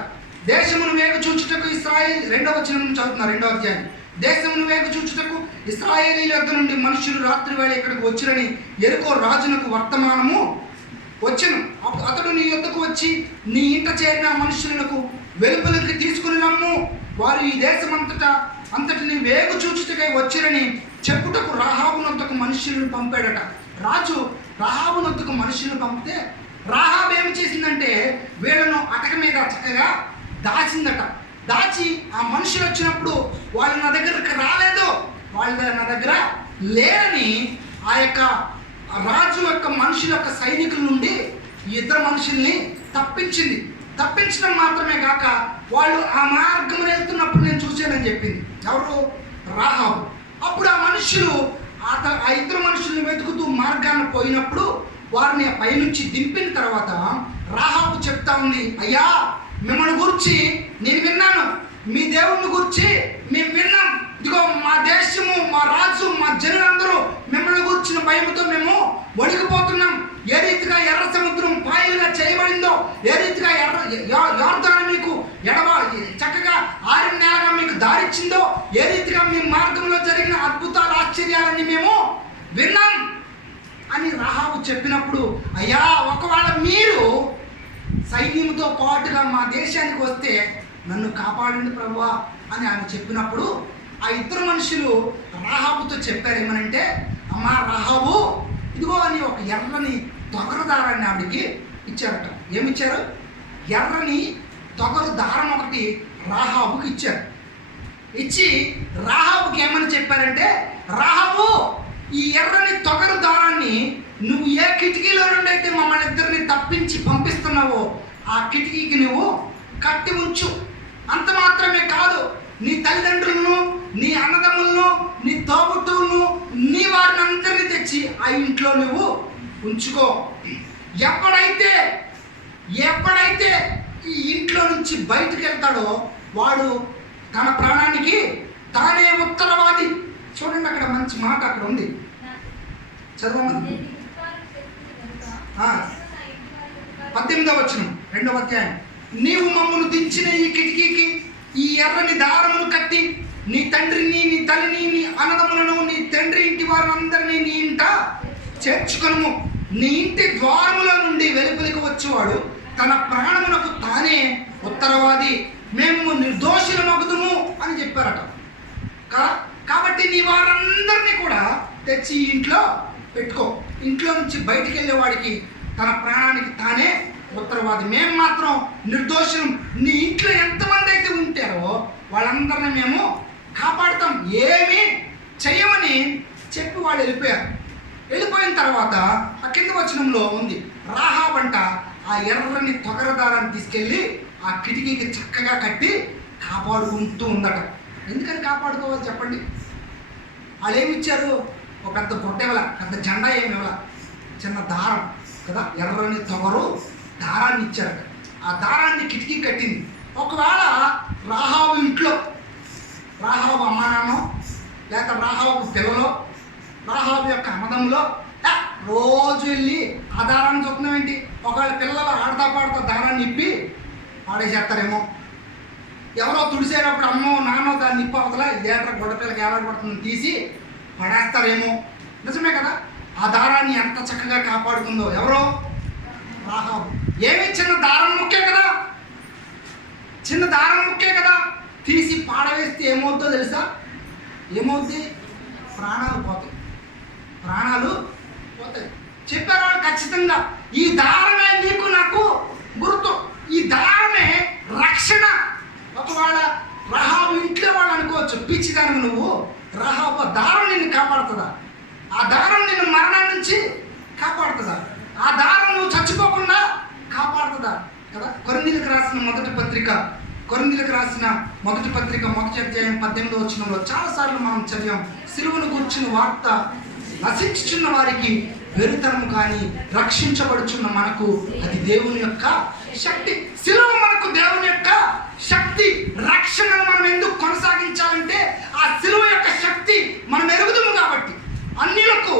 దేశమును వేగు చూచుటకు ఇశ్రాయేల్ 2వ వచనం నుంచి చదువుతున్నారు. 2వ అధ్యాయం. దేశమును వేగు చూచుటకు ఇశ్రాయేలీయుల యొద్ద నుండి మనుషులు రాత్రి వేళ ఇక్కడికి వచ్చిరని యెరికో రాజునకు వర్తమానము వచ్చెను. అతడు నీ యొద్దకు వచ్చి నీ ఇంట చేరిన మనుషులకు వెలుపలికి తీసుకుని రమ్ము, వారు ఈ దేశమంతటిని వేగు చూచుటకై వచ్చిరని చెప్పుటకు రాహాబునొద్దకు మనుషులను పంపాడట. రాజు రాహాబునొద్దకు మనుషులను పంపితే రాహాబు ఏమి చేసిందంటే వీళ్ళను అటక మీద చక్కగా దాచిందట. దాచి ఆ మనుషులు వచ్చినప్పుడు వాళ్ళు నా దగ్గరకు రాలేదు, వాళ్ళ నా దగ్గర లేరని ఆ యొక్క రాజు యొక్క మనుషుల యొక్క సైనికుల నుండి ఈ ఇద్దరు మనుషుల్ని తప్పించింది. తప్పించడం మాత్రమే కాక వాళ్ళు ఆ మార్గం వెళ్తున్నప్పుడు నేను చూశానని చెప్పింది. ఎవరు? రాహాబు. అప్పుడు ఆ మనుషులు ఆ ఇద్దరు మనుషుల్ని వెతుకుతూ మార్గాన్ని పోయినప్పుడు వారిని పైనుంచి దింపిన తర్వాత రాహాబు చెప్తా ఉంది, అయ్యా మిమ్మల్ని గురించి నేను విన్నాను, మీ దేవుణ్ణి గురించి మేము విన్నాం. ఇదిగో మా దేశము, మా రాజు, మా జనులందరూ మిమ్మల్ని గురించిన భయంతో మేము వణికిపోతున్నాం. ఏ రీతిగా ఎర్ర సముద్రం పాయలుగా చేయబడిందో, ఏ రీతిగా యోర్దాను మీకు చక్కగా ఆరిన నేలగా మీకు దారిచ్చిందో, ఏ రీతిగా మీ మార్గంలో జరిగిన అద్భుతాలు ఆశ్చర్యాలన్నీ మేము విన్నాం అని రాహాబు చెప్పినప్పుడు, అయ్యా ఒకవేళ మీరు సైన్యంతో పాటుగా మా దేశానికి వస్తే నన్ను కాపాడండి ప్రభువా అని ఆయన చెప్పినప్పుడు ఆ ఇద్దరు మనుషులు రాహాబుతో చెప్పారు ఏమనంటే, అమ్మా రాహాబు, ఇదిగో అని ఒక ఎర్రని తొగరు దారాన్ని ఆవిడికి ఇచ్చారట. ఏమిచ్చారు? ఎర్రని తొగరు దారం ఒకటి రాహాబుకి ఇచ్చారు. ఇచ్చి రాహాబుకి ఏమని చెప్పారంటే, రాహాబు ఈ ఎర్రని తొగరు దారాన్ని నువ్వు ఏ కిటికీలో నుండి అయితే మమ్మల్ని ఇద్దరిని తప్పించి పంపిస్తున్నావో ఆ కిటికీకి నువ్వు కట్టి ఉంచు. అంత మాత్రమే కాదు, నీ తల్లిదండ్రులను, నీ అన్నదమ్ములను, నీ తోబుట్టువులను, నీ వారిని అందరినీ తెచ్చి ఆ ఇంట్లో నువ్వు ఉంచుకో. ఎప్పుడైతే ఈ ఇంట్లో నుంచి బయటకు వెళ్తాడో వాడు తన ప్రాణానికి తానే ఉత్తరవాది. చూడండి అక్కడ మంచి మాట అక్కడ ఉంది, చదవమని. 18వ వచనం 2వ అధ్యాయం. నీవు మమ్మను దించిన ఈ కిటికీకి ఈ ఎర్రని దారమును కట్టి నీ తండ్రిని, నీ తల్లిని, నీ అన్నదమ్ములను, నీ తండ్రి ఇంటి వారందరినీ నీ ఇంట చేర్చుకొనుము. నీ ఇంటి ద్వారముల నుండి వెలుపలికి వచ్చేవాడు తన ప్రాణమునకు తానే ఉత్తరవాది. మేము నిర్దోషులమగుదుము అని చెప్పారట. కాబట్టి నీ వారందరినీ కూడా తెచ్చి ఇంట్లో పెట్టుకో. ఇంట్లో నుంచి బయటికి వెళ్ళేవాడికి తన ప్రాణానికి తానే ఉత్తరవాది. మేము మాత్రం నిర్దోషులం. నీ ఇంట్లో ఎంతమంది అయితే ఉంటారో వాళ్ళందరినీ మేము కాపాడుతాం, ఏమీ చెయ్యమని చెప్పి వాళ్ళు వెళ్ళిపోయారు. వెళ్ళిపోయిన తర్వాత ఆ కింద వచనంలో ఉంది, రాహాబంట ఆ ఎర్రని తొగరదారాన్ని తీసుకెళ్ళి ఆ కిటికీకి చక్కగా కట్టి కాపాడుకుంటూ ఉందట. ఎందుకని కాపాడుకోవాలి చెప్పండి? వాళ్ళు ఏమి ఇచ్చారు? ఒక పెద్ద బొట్ట ఇవ్వాల, పెద్ద జెండా ఏమి ఇవ్వాల, చిన్న దారం కదా, ఎర్రని తొగరు దారాన్ని ఇచ్చారట. ఆ దారాన్ని కిటికీ కట్టింది. ఒకవేళ రాహాబు ఇంట్లో, రాహాబు అమ్మా నాన్న, లేక రాహాబు పిల్లలో, రాహాబు యొక్క అన్నదమ్ములో రోజు వెళ్ళి ఆ దారాన్ని చూస్తున్నాం ఏంటి? ఒకవేళ పిల్లలు ఆడతా పాడుతా దారాన్ని ఇప్పి పాడేసేస్తారేమో. ఎవరో తుడిసేటప్పుడు అమ్మో నాన్నో దాన్ని నిప్పు అవతల ఇదేంట్రా గొడపిల్లకి ఏలాడబడుతుందని తీసి పడేస్తారేమో. నిజమే కదా? ఆ దారాన్ని ఎంత చక్కగా కాపాడుకుందో ఎవరో రాహాబు. ఏమి చిన్న దారం ముక్కే కదా, చిన్న దారం ముక్కే కదా, తీసి పాడవేస్తే ఏమవుతుందో తెలుసా? ఏమవుద్ది? ప్రాణాలు పోతాయి, ప్రాణాలు పోతాయి. చెప్పారు వాళ్ళు ఖచ్చితంగా, ఈ దారమే నీకు నాకు గుర్తు, ఈ దారమే రక్షణ. ఒకవేళ రాహాబు ఇంట్లో వాళ్ళు అనుకోవచ్చు, పిచ్చిదానికి నువ్వు రాహాబు దారం నిన్ను కాపాడుతుందా? ఆ దారం నిన్ను మరణం నుంచి కాపాడుతుందా? ఆ దారం నువ్వు చచ్చిపోకుండా కాపాడుతుందా? కదా. కొరింథీయులకు రాసిన మొదటి పత్రిక కొరింథీయులకు రాసిన మొదటి పత్రిక 1వ అధ్యాయం 18వ వచనంలో చాలాసార్లు మనం చదివాం. సిలువను గూర్చిన వార్త నశించుచున్న వారికి వెరితనం కానీ రక్షించబడుచున్న మనకు అది దేవుని యొక్క శక్తి. సిలువ మనకు దేవుని యొక్క శక్తి. రక్షణను మనం ఎందుకు కొనసాగించాలంటే ఆ సిలువ యొక్క శక్తి మనం ఎరుగుదుము కాబట్టి. అన్యులకు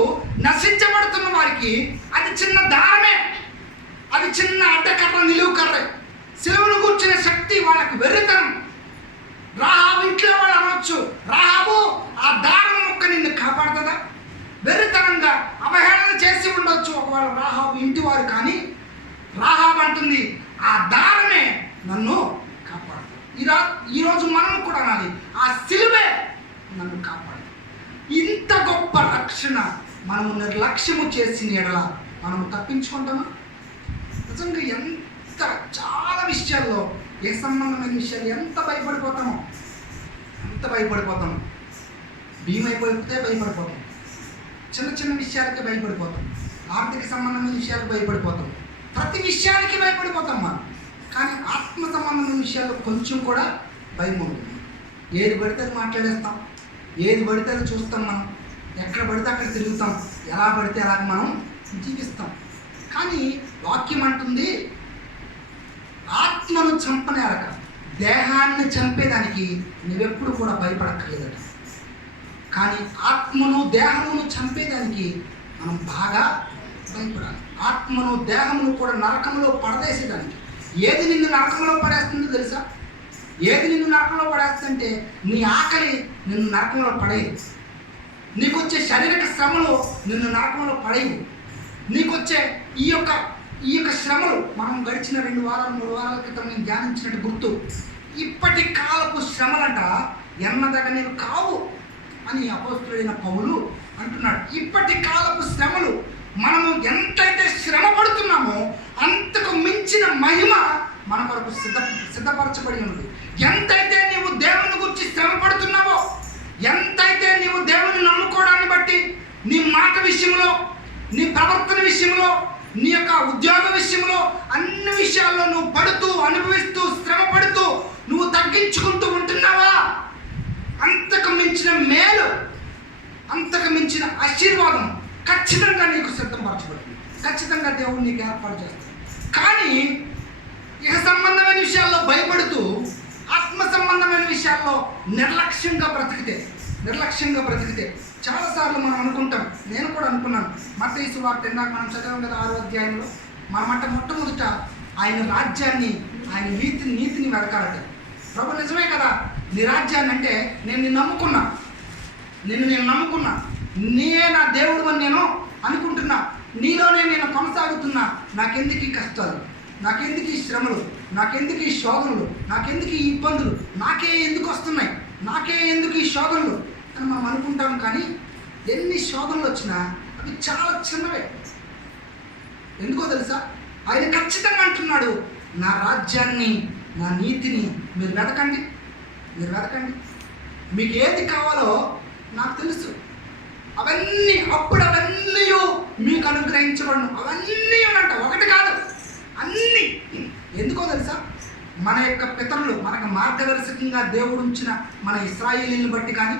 నశించబడుతున్న వారికి అది చిన్న దారమే, అది చిన్న అడ్డకర్ర, నిలువు కర్ర. సిలువను కూర్చున్న శక్తి వాళ్ళకు వెర్రితనం. రాహాబు ఇంట్లో వాళ్ళు అనవచ్చు, రాహాబు ఆ దారం ముక్క నిన్ను కాపాడుతుందా? వెర్రితనంగా అవహేళన చేసి ఉండొచ్చు ఒకవేళ రాహాబు ఇంటి వారు, కానీ రాహాబు అంటుంది ఆ దారమే నన్ను కాపాడుతుంది. ఈరోజు మనము కూడా అనాలి, ఆ సిలువే నన్ను కాపాడు. ఇంత గొప్ప రక్షణ మనము నిర్లక్ష్యము చేసిన ఎడల మనము తప్పించుకుంటామా? నిజంగా చాలా విషయాల్లో, ఏ సంబంధమైన విషయాలు ఎంత భయపడిపోతామో. భీమ అయిపోతే భయపడిపోతాం, చిన్న చిన్న విషయాలకి భయపడిపోతాం, ఆర్థిక సంబంధమైన విషయాలకు భయపడిపోతాం, ప్రతి విషయానికి భయపడిపోతాం మనం. కానీ ఆత్మ సంబంధమైన విషయాల్లో కొంచెం కూడా భయం ఉంటుంది. ఏది పడితే అది మాట్లాడేస్తాం, ఏది పడితే అది చూస్తాం, మనం ఎక్కడ పడితే అక్కడ తిరుగుతాం, ఎలా పడితే అలాగ మనం జీవిస్తాం. కానీ వాక్యం అంటుంది ఆత్మను చంపనేరక దేహాన్ని చంపేదానికి నువ్వెప్పుడు కూడా భయపడక్కర్లేదట. కానీ ఆత్మను దేహమును చంపేదానికి మనం బాగా భయపడాలి. ఆత్మను దేహమును కూడా నరకంలో పడదేసేదానికి. ఏది నిన్ను నరకంలో పడేస్తుందో తెలుసా? ఏది నిన్ను నరకంలో పడేస్తుందంటే నీ ఆకలి నిన్ను నరకంలో పడేయదు. నీకొచ్చే శారీరక శ్రమలు నిన్ను నరకంలో పడేయవు. నీకొచ్చే ఈ యొక్క శ్రమలు, మనం గడిచిన 2 వారాలు 3 వారాల క్రితం నేను ధ్యానించినట్టు గుర్తు, ఇప్పటి కాలపు శ్రమలంట ఎన్నదగనివి కావు అని అపోస్తలుడైన పౌలు అంటున్నాడు. ఇప్పటి కాలపు శ్రమలు, మనము ఎంతైతే శ్రమ పడుతున్నామో అంతకు మించిన మహిమ మన కొరకు సిద్ధపరచబడి ఉంది. ఎంతైతే నీవు దేవుని గురించి శ్రమ పడుతున్నావో, ఎంతైతే నీవు దేవుని నమ్ముకోవడాన్ని బట్టి నీ మాట విషయంలో, నీ ప్రవర్తన విషయంలో, నీ యొక్క ఉద్యోగ విషయంలో, అన్ని విషయాల్లో నువ్వు పడుతూ, అనుభవిస్తూ, శ్రమ పడుతూ నువ్వు తగ్గించుకుంటూ ఉంటున్నావా, అంతకు మించిన మేలు, అంతకు మించిన ఆశీర్వాదం ఖచ్చితంగా నీకు సిద్ధపరచబడుతుంది. ఖచ్చితంగా దేవుడు నీకు ఏర్పాటు చేస్తాడు. కానీ ఇక సంబంధమైన విషయాల్లో భయపడుతూ ఆత్మ సంబంధమైన విషయాల్లో నిర్లక్ష్యంగా బ్రతికితే చాలాసార్లు మనం అనుకుంటాం, నేను కూడా అనుకున్నాను. మత్తయి సువార్త ఇందాక మనం చదివాం కదా 6వ అధ్యాయంలో, మనమంట మొట్టమొదట ఆయన రాజ్యాన్ని, ఆయన నీతిని వెతకాలట. ప్రభు నిజమే కదా, నీ రాజ్యాన్ని అంటే నేను నిన్ను నమ్ముకున్నా, నీయే నా దేవుడు అని నేను అనుకుంటున్నా, నీలోనే నేను కొనసాగుతున్నా. నాకెందుకు ఈ కష్టాలు, నాకెందుకు ఈ శ్రమలు, నాకెందుకు ఈ శోధనలు, నాకెందుకు ఈ ఇబ్బందులు, నాకే ఎందుకు వస్తున్నాయి, నాకే ఎందుకు ఈ శోధనలు అని మనం అనుకుంటాం. కానీ ఎన్ని శోధనలు వచ్చినా అవి చాలా చిన్నవే. ఎందుకో తెలుసా? ఆయన ఖచ్చితంగా అంటున్నాడు, నా రాజ్యాన్ని, నా నీతిని మీరు వెతకండి. మీకు ఏది కావాలో నాకు తెలుసు, అవన్నీ మీకు అనుగ్రహించబడను. అవన్నీ అంట, ఒకటి కాదు, అన్నీ. ఎందుకో తెలుసా? మన యొక్క పితరులు, మనకు మార్గదర్శకంగా దేవుడు ఉంచిన మన ఇశ్రాయేలీని బట్టి కానీ,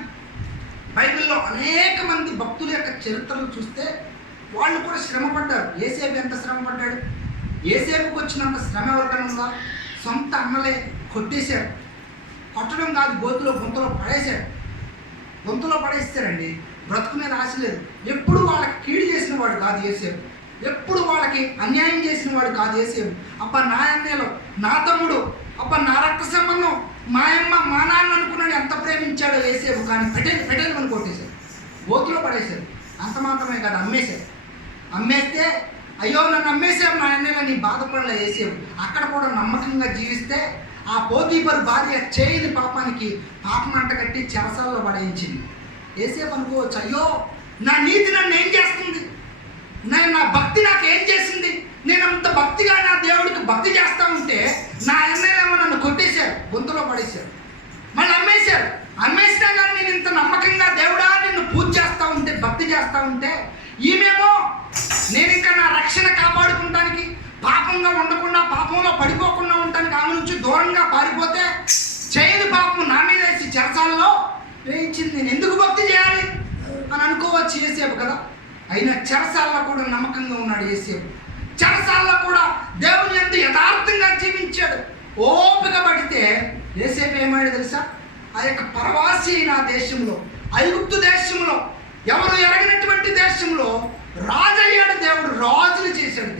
బైబిల్లో అనేక మంది భక్తుల యొక్క చరిత్రలు చూస్తే వాళ్ళు కూడా శ్రమ పడ్డారు. యేసేపు ఎంత శ్రమ పడ్డాడు? యేసేపుకు వచ్చినంత శ్రమ ఎవరికైనా ఉందా? సొంత అన్నలే కొట్టేశారు. కొట్టడం కాదు, గొంతులో పడేస్తారండి. బ్రతుకు మీద ఆశ లేదు. ఎప్పుడు వాళ్ళకి కీడు చేసిన వాడు కాదు యేసేపు, ఎప్పుడు వాళ్ళకి అన్యాయం చేసిన వాడు కాదు యేసేపు. అబ్బా నా అన్నయ్యలో, నా తమ్ముడు, అబ్బా నా రక్త సంబంధం, మా అమ్మ మా నాన్న అనుకున్నాడు ఎంత ప్రేమించాడో యేసేపు. కానీ పెట్టేలు అని కొట్టేశారు, గోతులో పడేశారు. అంత మాత్రమే కాదు, అమ్మేస్తే అయ్యో నన్ను అమ్మేసావు నా అన్నయ్యని బాధపడలే యేసేపు. అక్కడ కూడా నమ్మకంగా జీవిస్తే ఆ పోతీఫరు భార్య చేయని పాపానికి పాపం అంట కట్టి చెరసాలలో పడేయించింది. యేసేపు అనుకోవచ్చు, అయ్యో నా నీతి నన్ను ఏం చేస్తుంది, నా భక్తి నాకు ఏం చేసింది, నేను అంత భక్తిగా నా దేవుడికి భక్తి చేస్తూ ఉంటే నా అన్నయ్యేమో నన్ను కొట్టేశారు, గొంతులో పడేశారు, మళ్ళీ అమ్మేసినా కానీ నేను ఇంత నమ్మకంగా దేవుడా నిన్ను పూజ చేస్తూ ఉంటే, భక్తి చేస్తూ ఉంటే, ఈమెమో నేను ఇంకా నా రక్షణ కాపాడుకుంటానికి, పాపంగా ఉండకుండా, పాపంలో పడిపోకుండా ఉండటానికి ఆమె నుంచి దూరంగా పారిపోతే ప్రేమించింది నేను ఎందుకు భక్తి చేయాలి అని అనుకోవచ్చు యేసేపు కదా. అయినా చెరసాలలో కూడా నమ్మకంగా ఉన్నాడు యేసేపు. చెరసాలలో కూడా దేవుని యందు యథార్థంగా జీవించాడు. ఓపిక పడితే యేసేపు ఏమాడు తెలుసా? ఆ యొక్క పరవాసి అయిన దేశంలో, ఐగుప్తు దేశంలో, ఎవరు ఎరగినటువంటి దేశంలో రాజు అయ్యాడు. దేవుడు రాజుని చేశాడు.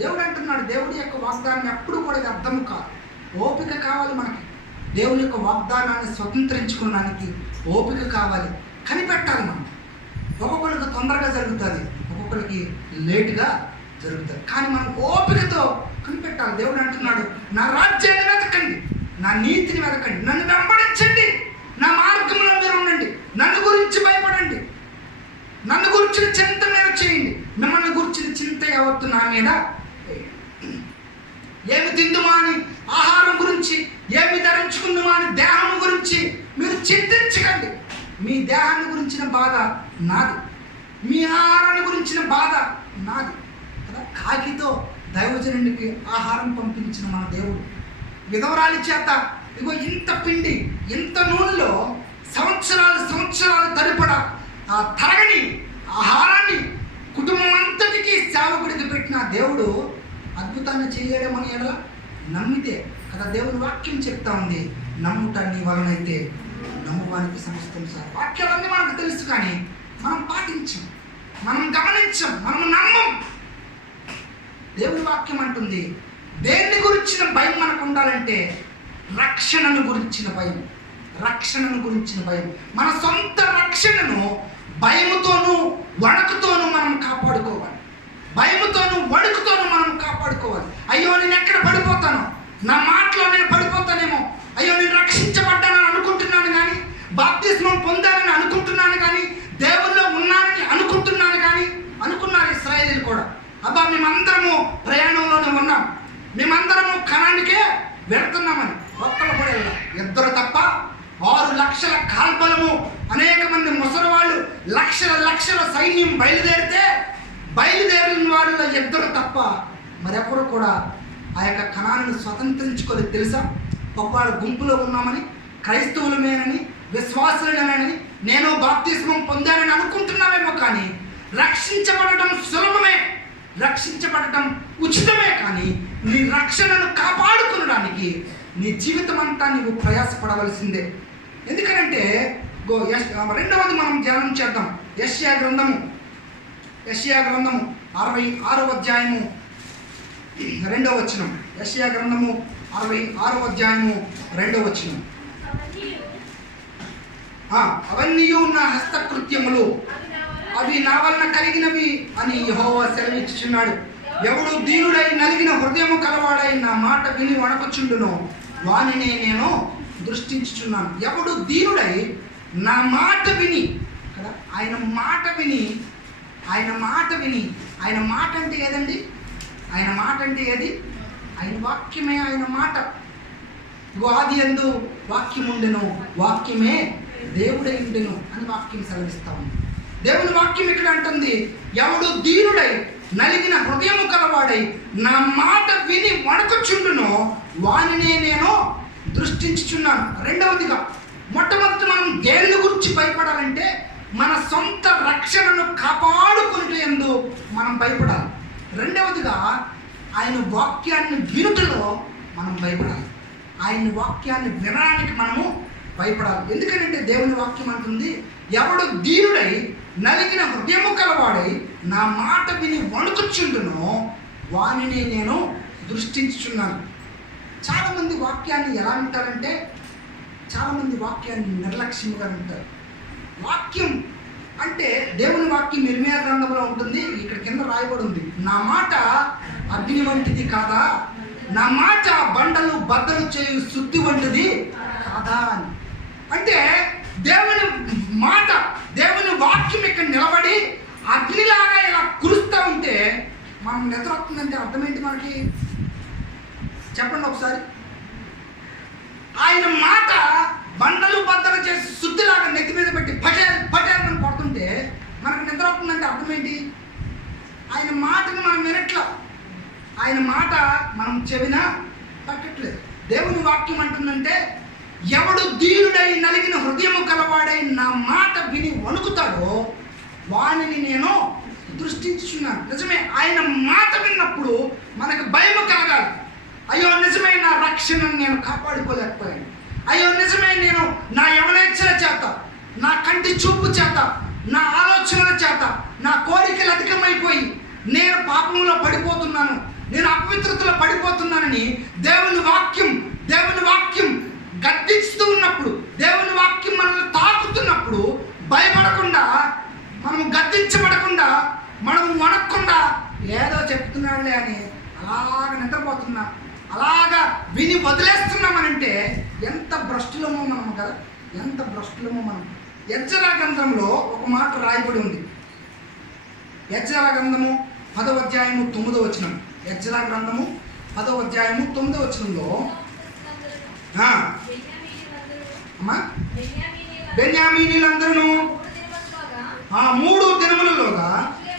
దేవుడు అంటున్నాడు, దేవుడి యొక్క వాగ్దానం ఎప్పుడు కూడా ఇది అర్థం కాదు. ఓపిక కావాలి మనకి. దేవుని యొక్క వాగ్దానాన్ని స్వతంత్రించుకోవడానికి ఓపిక కావాలి, కనిపెట్టాలి మనం. ఒక్కొక్కరికి తొందరగా జరుగుతుంది, ఒక్కొక్కరికి లేటుగా జరుగుతుంది. కానీ మనం ఓపికతో కనిపెట్టాలి. దేవుడు అంటున్నాడు, నా రాజ్యాన్ని వెతకండి, నా నీతిని వెతకండి, నన్ను వెంబడించండి, నా మార్గంలో మీరు ఉండండి, నన్ను గురించి భయపడండి, నన్ను గురించిన చింత మీద చేయండి. మిమ్మల్ని గురించిన చింత యావత్తు నా మీద. ఏమి తిందుమా అని ఆహారం గురించి, ఏమి ధరించుకుందుమా అని దేహం గురించి మీరు చింతించకండి. మీ దేహాన్ని గురించిన బాధ నాది, మీ ఆహారాన్ని గురించిన బాధ నాది కదా. కాకితో దైవజనుడికి ఆహారం పంపించిన మన దేవుడు విధవరాలి చేత ఇగో ఇంత పిండి, ఇంత నూనెలో సంవత్సరాలు తరిపడ ఆ తరగని ఆహారాన్ని కుటుంబం అంతటికీ సేవకుడికి పెట్టిన దేవుడు అద్భుతాన్ని చేయడం అని ఎడల నమ్మితే కదా. దేవుని వాక్యం చెప్తా ఉంది, నమ్ముట నీ వలనైతే నమ్మువానికి సమస్తం సార్. వాక్యాలన్నీ మనకు తెలుసు, కానీ మనం పాటించం, మనం గమనించం, మనం నమ్మం. దేవుని వాక్యం అంటుంది, దేన్ని గురించిన భయం మనకు ఉండాలంటే రక్షణను గురించిన భయం. రక్షణను గురించిన భయం, మన సొంత రక్షణను భయముతోనూ వణుకుతోనూ మనం కాపాడుకోవాలి. భయముతోనూ వణుకుతోనూ మనం కాపాడుకోవాలి. అయ్యో నేను ఎక్కడ పడిపోతానో, నా మాటలో నేను పడిపోతానేమో, అయ్యో నేను రక్షించబడ్డానని అనుకుంటున్నాను కానీ, బాప్తిస్మం పొందానని అనుకుంటున్నాను కానీ, దేవుల్లో ఉన్నానని అనుకుంటున్నాను కానీ అనుకున్నారు ఇశ్రాయేలీయులు కూడా. అబ్బా మేమందరము ప్రయాణంలోనే ఉన్నాం, మేమందరము కనానికే వెళ్తున్నామని ఒక్కరు కూడా ఇద్దరు తప్ప 6 లక్షల కాల్బలము, అనేక మంది ముసలివాళ్ళు, లక్షల సైన్యం బయలుదేరిన వాళ్ళలో ఇద్దరు తప్ప మరెవరు కూడా ఆ యొక్క కణాన్ని స్వతంత్రించుకోలేదు తెలుసా. ఒక్కవాళ్ళ గుంపులో ఉన్నామని, క్రైస్తవులమేనని, విశ్వాసులమేనని, నేను బాప్తిస్మం పొందానని అనుకుంటున్నామేమో, కానీ రక్షించబడటం సులభమే, రక్షించబడటం ఉచితమే. కానీ నీ రక్షణను కాపాడుకునడానికి నీ జీవితం అంతా నీవు ప్రయాసపడవలసిందే. ఎందుకనంటే రెండవది మనం ధ్యానం చేద్దాం. యెషయా గ్రంథము 66వ అధ్యాయము 2వ వచనం. యెషయా గ్రంథము 66వ అధ్యాయము 2వ వచనం. అవన్నీ నా హస్తకృత్యములు, అవి నా వలన కలిగినవి అని యెహోవా సెలవిచ్చుచున్నాడు. ఎవడు దీనుడై నలిగిన హృదయము కలవాడై నా మాట విని వణకుచుండునో వానినే నేను దృష్టించుచున్నాను. ఎవడు దీనుడై నా మాట విని కదా, ఆయన మాట విని, ఆయన మాట అంటే ఏదండి? ఆయన మాట అంటే ఏది? ఆయన వాక్యమే ఆయన మాట. ఆది యందు వాక్యం ఉండెను, వాక్యమే దేవుడై ఉండెను అని వాక్యం సెలవిస్తా ఉంది. దేవుని వాక్యం ఇక్కడ అంటుంది, ఎవడు దీనుడై నలిగిన హృదయము కలవాడై నా మాట విని వణకుచుండునో వానినే నేను దృష్టించుచున్నాను. రెండవదిగా, మొట్టమొదటి మనం దేని గురించి భయపడాలంటే మన సొంత రక్షణను కాపాడుకునేందు మనం భయపడాలి. రెండవదిగా, ఆయన వాక్యాన్ని వినుటలో మనం భయపడాలి. ఆయన వాక్యాన్ని వినడానికి మనము భయపడాలి. ఎందుకంటే దేవుని వాక్యం అంటుంది, ఎవడు దీనుడై నలిగిన హృదయము కలవాడై నా మాట విని వణుకుచుండునో వానిని నేను దృష్టించుచున్నాను. చాలామంది వాక్యాన్ని ఎలా వింటారంటే, చాలామంది వాక్యాన్ని నిర్లక్ష్యంగా వింటారు. వాక్యం అంటే దేవుని వాక్యం ఇర్మియా గ్రంథంలో ఉంటుంది, ఇక్కడ కింద రాయబడి ఉంది, నా మాట అగ్ని వంటిది కాదా, నా మాట బండలు బద్దలు చేయు శుద్ధి వంటిది కాదా అని. అంటే దేవుని మాట, దేవుని వాక్యం ఇక్కడ నిలబడి అగ్నిలాగా ఇలా కురుస్తూ ఉంటే మనం నిద్ర వస్తుందంటే అర్థం ఏంటి మనకి? చెప్పండి ఒకసారి. ఆయన మాట బండలు బద్దలు చేసి శుద్ధిలాగా నెత్తి మీద పెట్టి పటేలని కొడుతుంటే మనకు నిద్ర వస్తుందంటే అర్థం ఏంటి? ఆయన మాటను మనం వినట్లా, ఆయన మాట మనం చెవిన పట్టట్లేదు. దేవుని వాక్యం అంటుందంటే ఎవడు దీనుడై నలిగిన హృదయము కలవాడై నా మాట విని వణుకుతాడో వానిని నేను దృష్టించున్నాను. నిజమే, ఆయన మాట విన్నప్పుడు మనకు భయం కలగాలి. అయ్యో నిజమే, నా రక్షణను నేను కాపాడుకోలేకపోయాను. అయ్యో నిజమే, నేను నా యవనేచ్ఛల చేత, నా కంటి చూపు చేత, నా ఆలోచనల చేత, నా కోరికలు అధికమైపోయి నేను పాపంలో పడిపోతున్నాను, నేను అపవిత్రతలో పడిపోతున్నానని దేవుని వాక్యం గద్దిస్తూ ఉన్నప్పుడు, దేవుని వాక్యం మనల్ని తాకుతున్నప్పుడు భయపడకుండా, మనము గద్దించబడకుండా, మనము వణక్కుండా ఏదో చెప్తున్నాడులే అని అలాగ నిద్రపోతున్నా, అలాగా విని వదిలేస్తున్నామనంటే ఎంత భ్రష్టులమో మనము కదా, ఎంత భ్రష్టులమో మనం. యెజ్రా గ్రంథంలో ఒక మాట రాయబడి ఉంది. యెజ్రా గ్రంథము 10వ అధ్యాయము 9వ వచనం. యెజ్రా గ్రంథము 10వ అధ్యాయము 9వ వచనంలో బెన్యామీనీలందరూ 3 దినములలోగా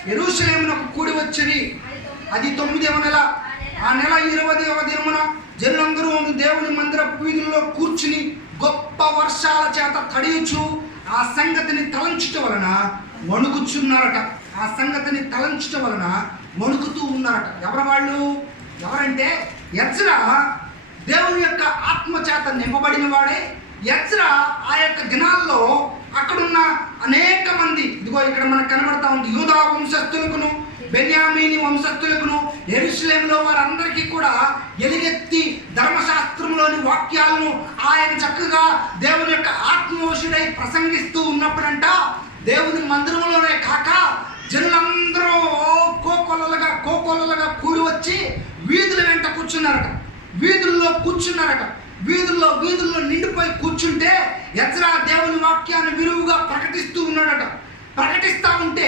యెరూషలేమునకు కూడి వచ్చిరి. అది 9వ నెల. ఆ నెల 20వ దినమున జనులందరూ దేవుని మందిర వీధుల్లో కూర్చుని గొప్ప వర్షాల చేత తడియుచు ఆ సంగతిని తలంచుట వలన వణుకుచున్నారట. ఆ సంగతిని తలంచుట వలన వణుకుతూ ఉన్నారట. ఎవరంటే యెజ్రా దేవుని యొక్క ఆత్మ చేత నింపబడిన వాడే. యెజ్రా ఆ యొక్క దినాల్లో అక్కడున్న అనేక మంది, ఇదిగో ఇక్కడ మనకు కనబడతా ఉంది, యూదా వంశస్థులకును బెన్యామీని వంశస్థులకును యెరూషలేములో వారందరికీ కూడా ఎలుగెత్తి ధర్మశాస్త్రంలోని వాక్యాలను ఆయన చక్కగా దేవుని యొక్క ఆత్మవశుడై ప్రసంగిస్తూ ఉన్నప్పుడంట, దేవుని మందిరంలోనే కాక జనులందరూ కోకొల్లలుగా కూడి వచ్చి వీధుల వెంట కూర్చున్నారట. వీధుల్లో నిండిపోయి కూర్చుంటే యెజ్రా దేవుని వాక్యాన్ని విరువుగా ప్రకటిస్తూ ఉన్నాడట. ప్రకటిస్తూ ఉంటే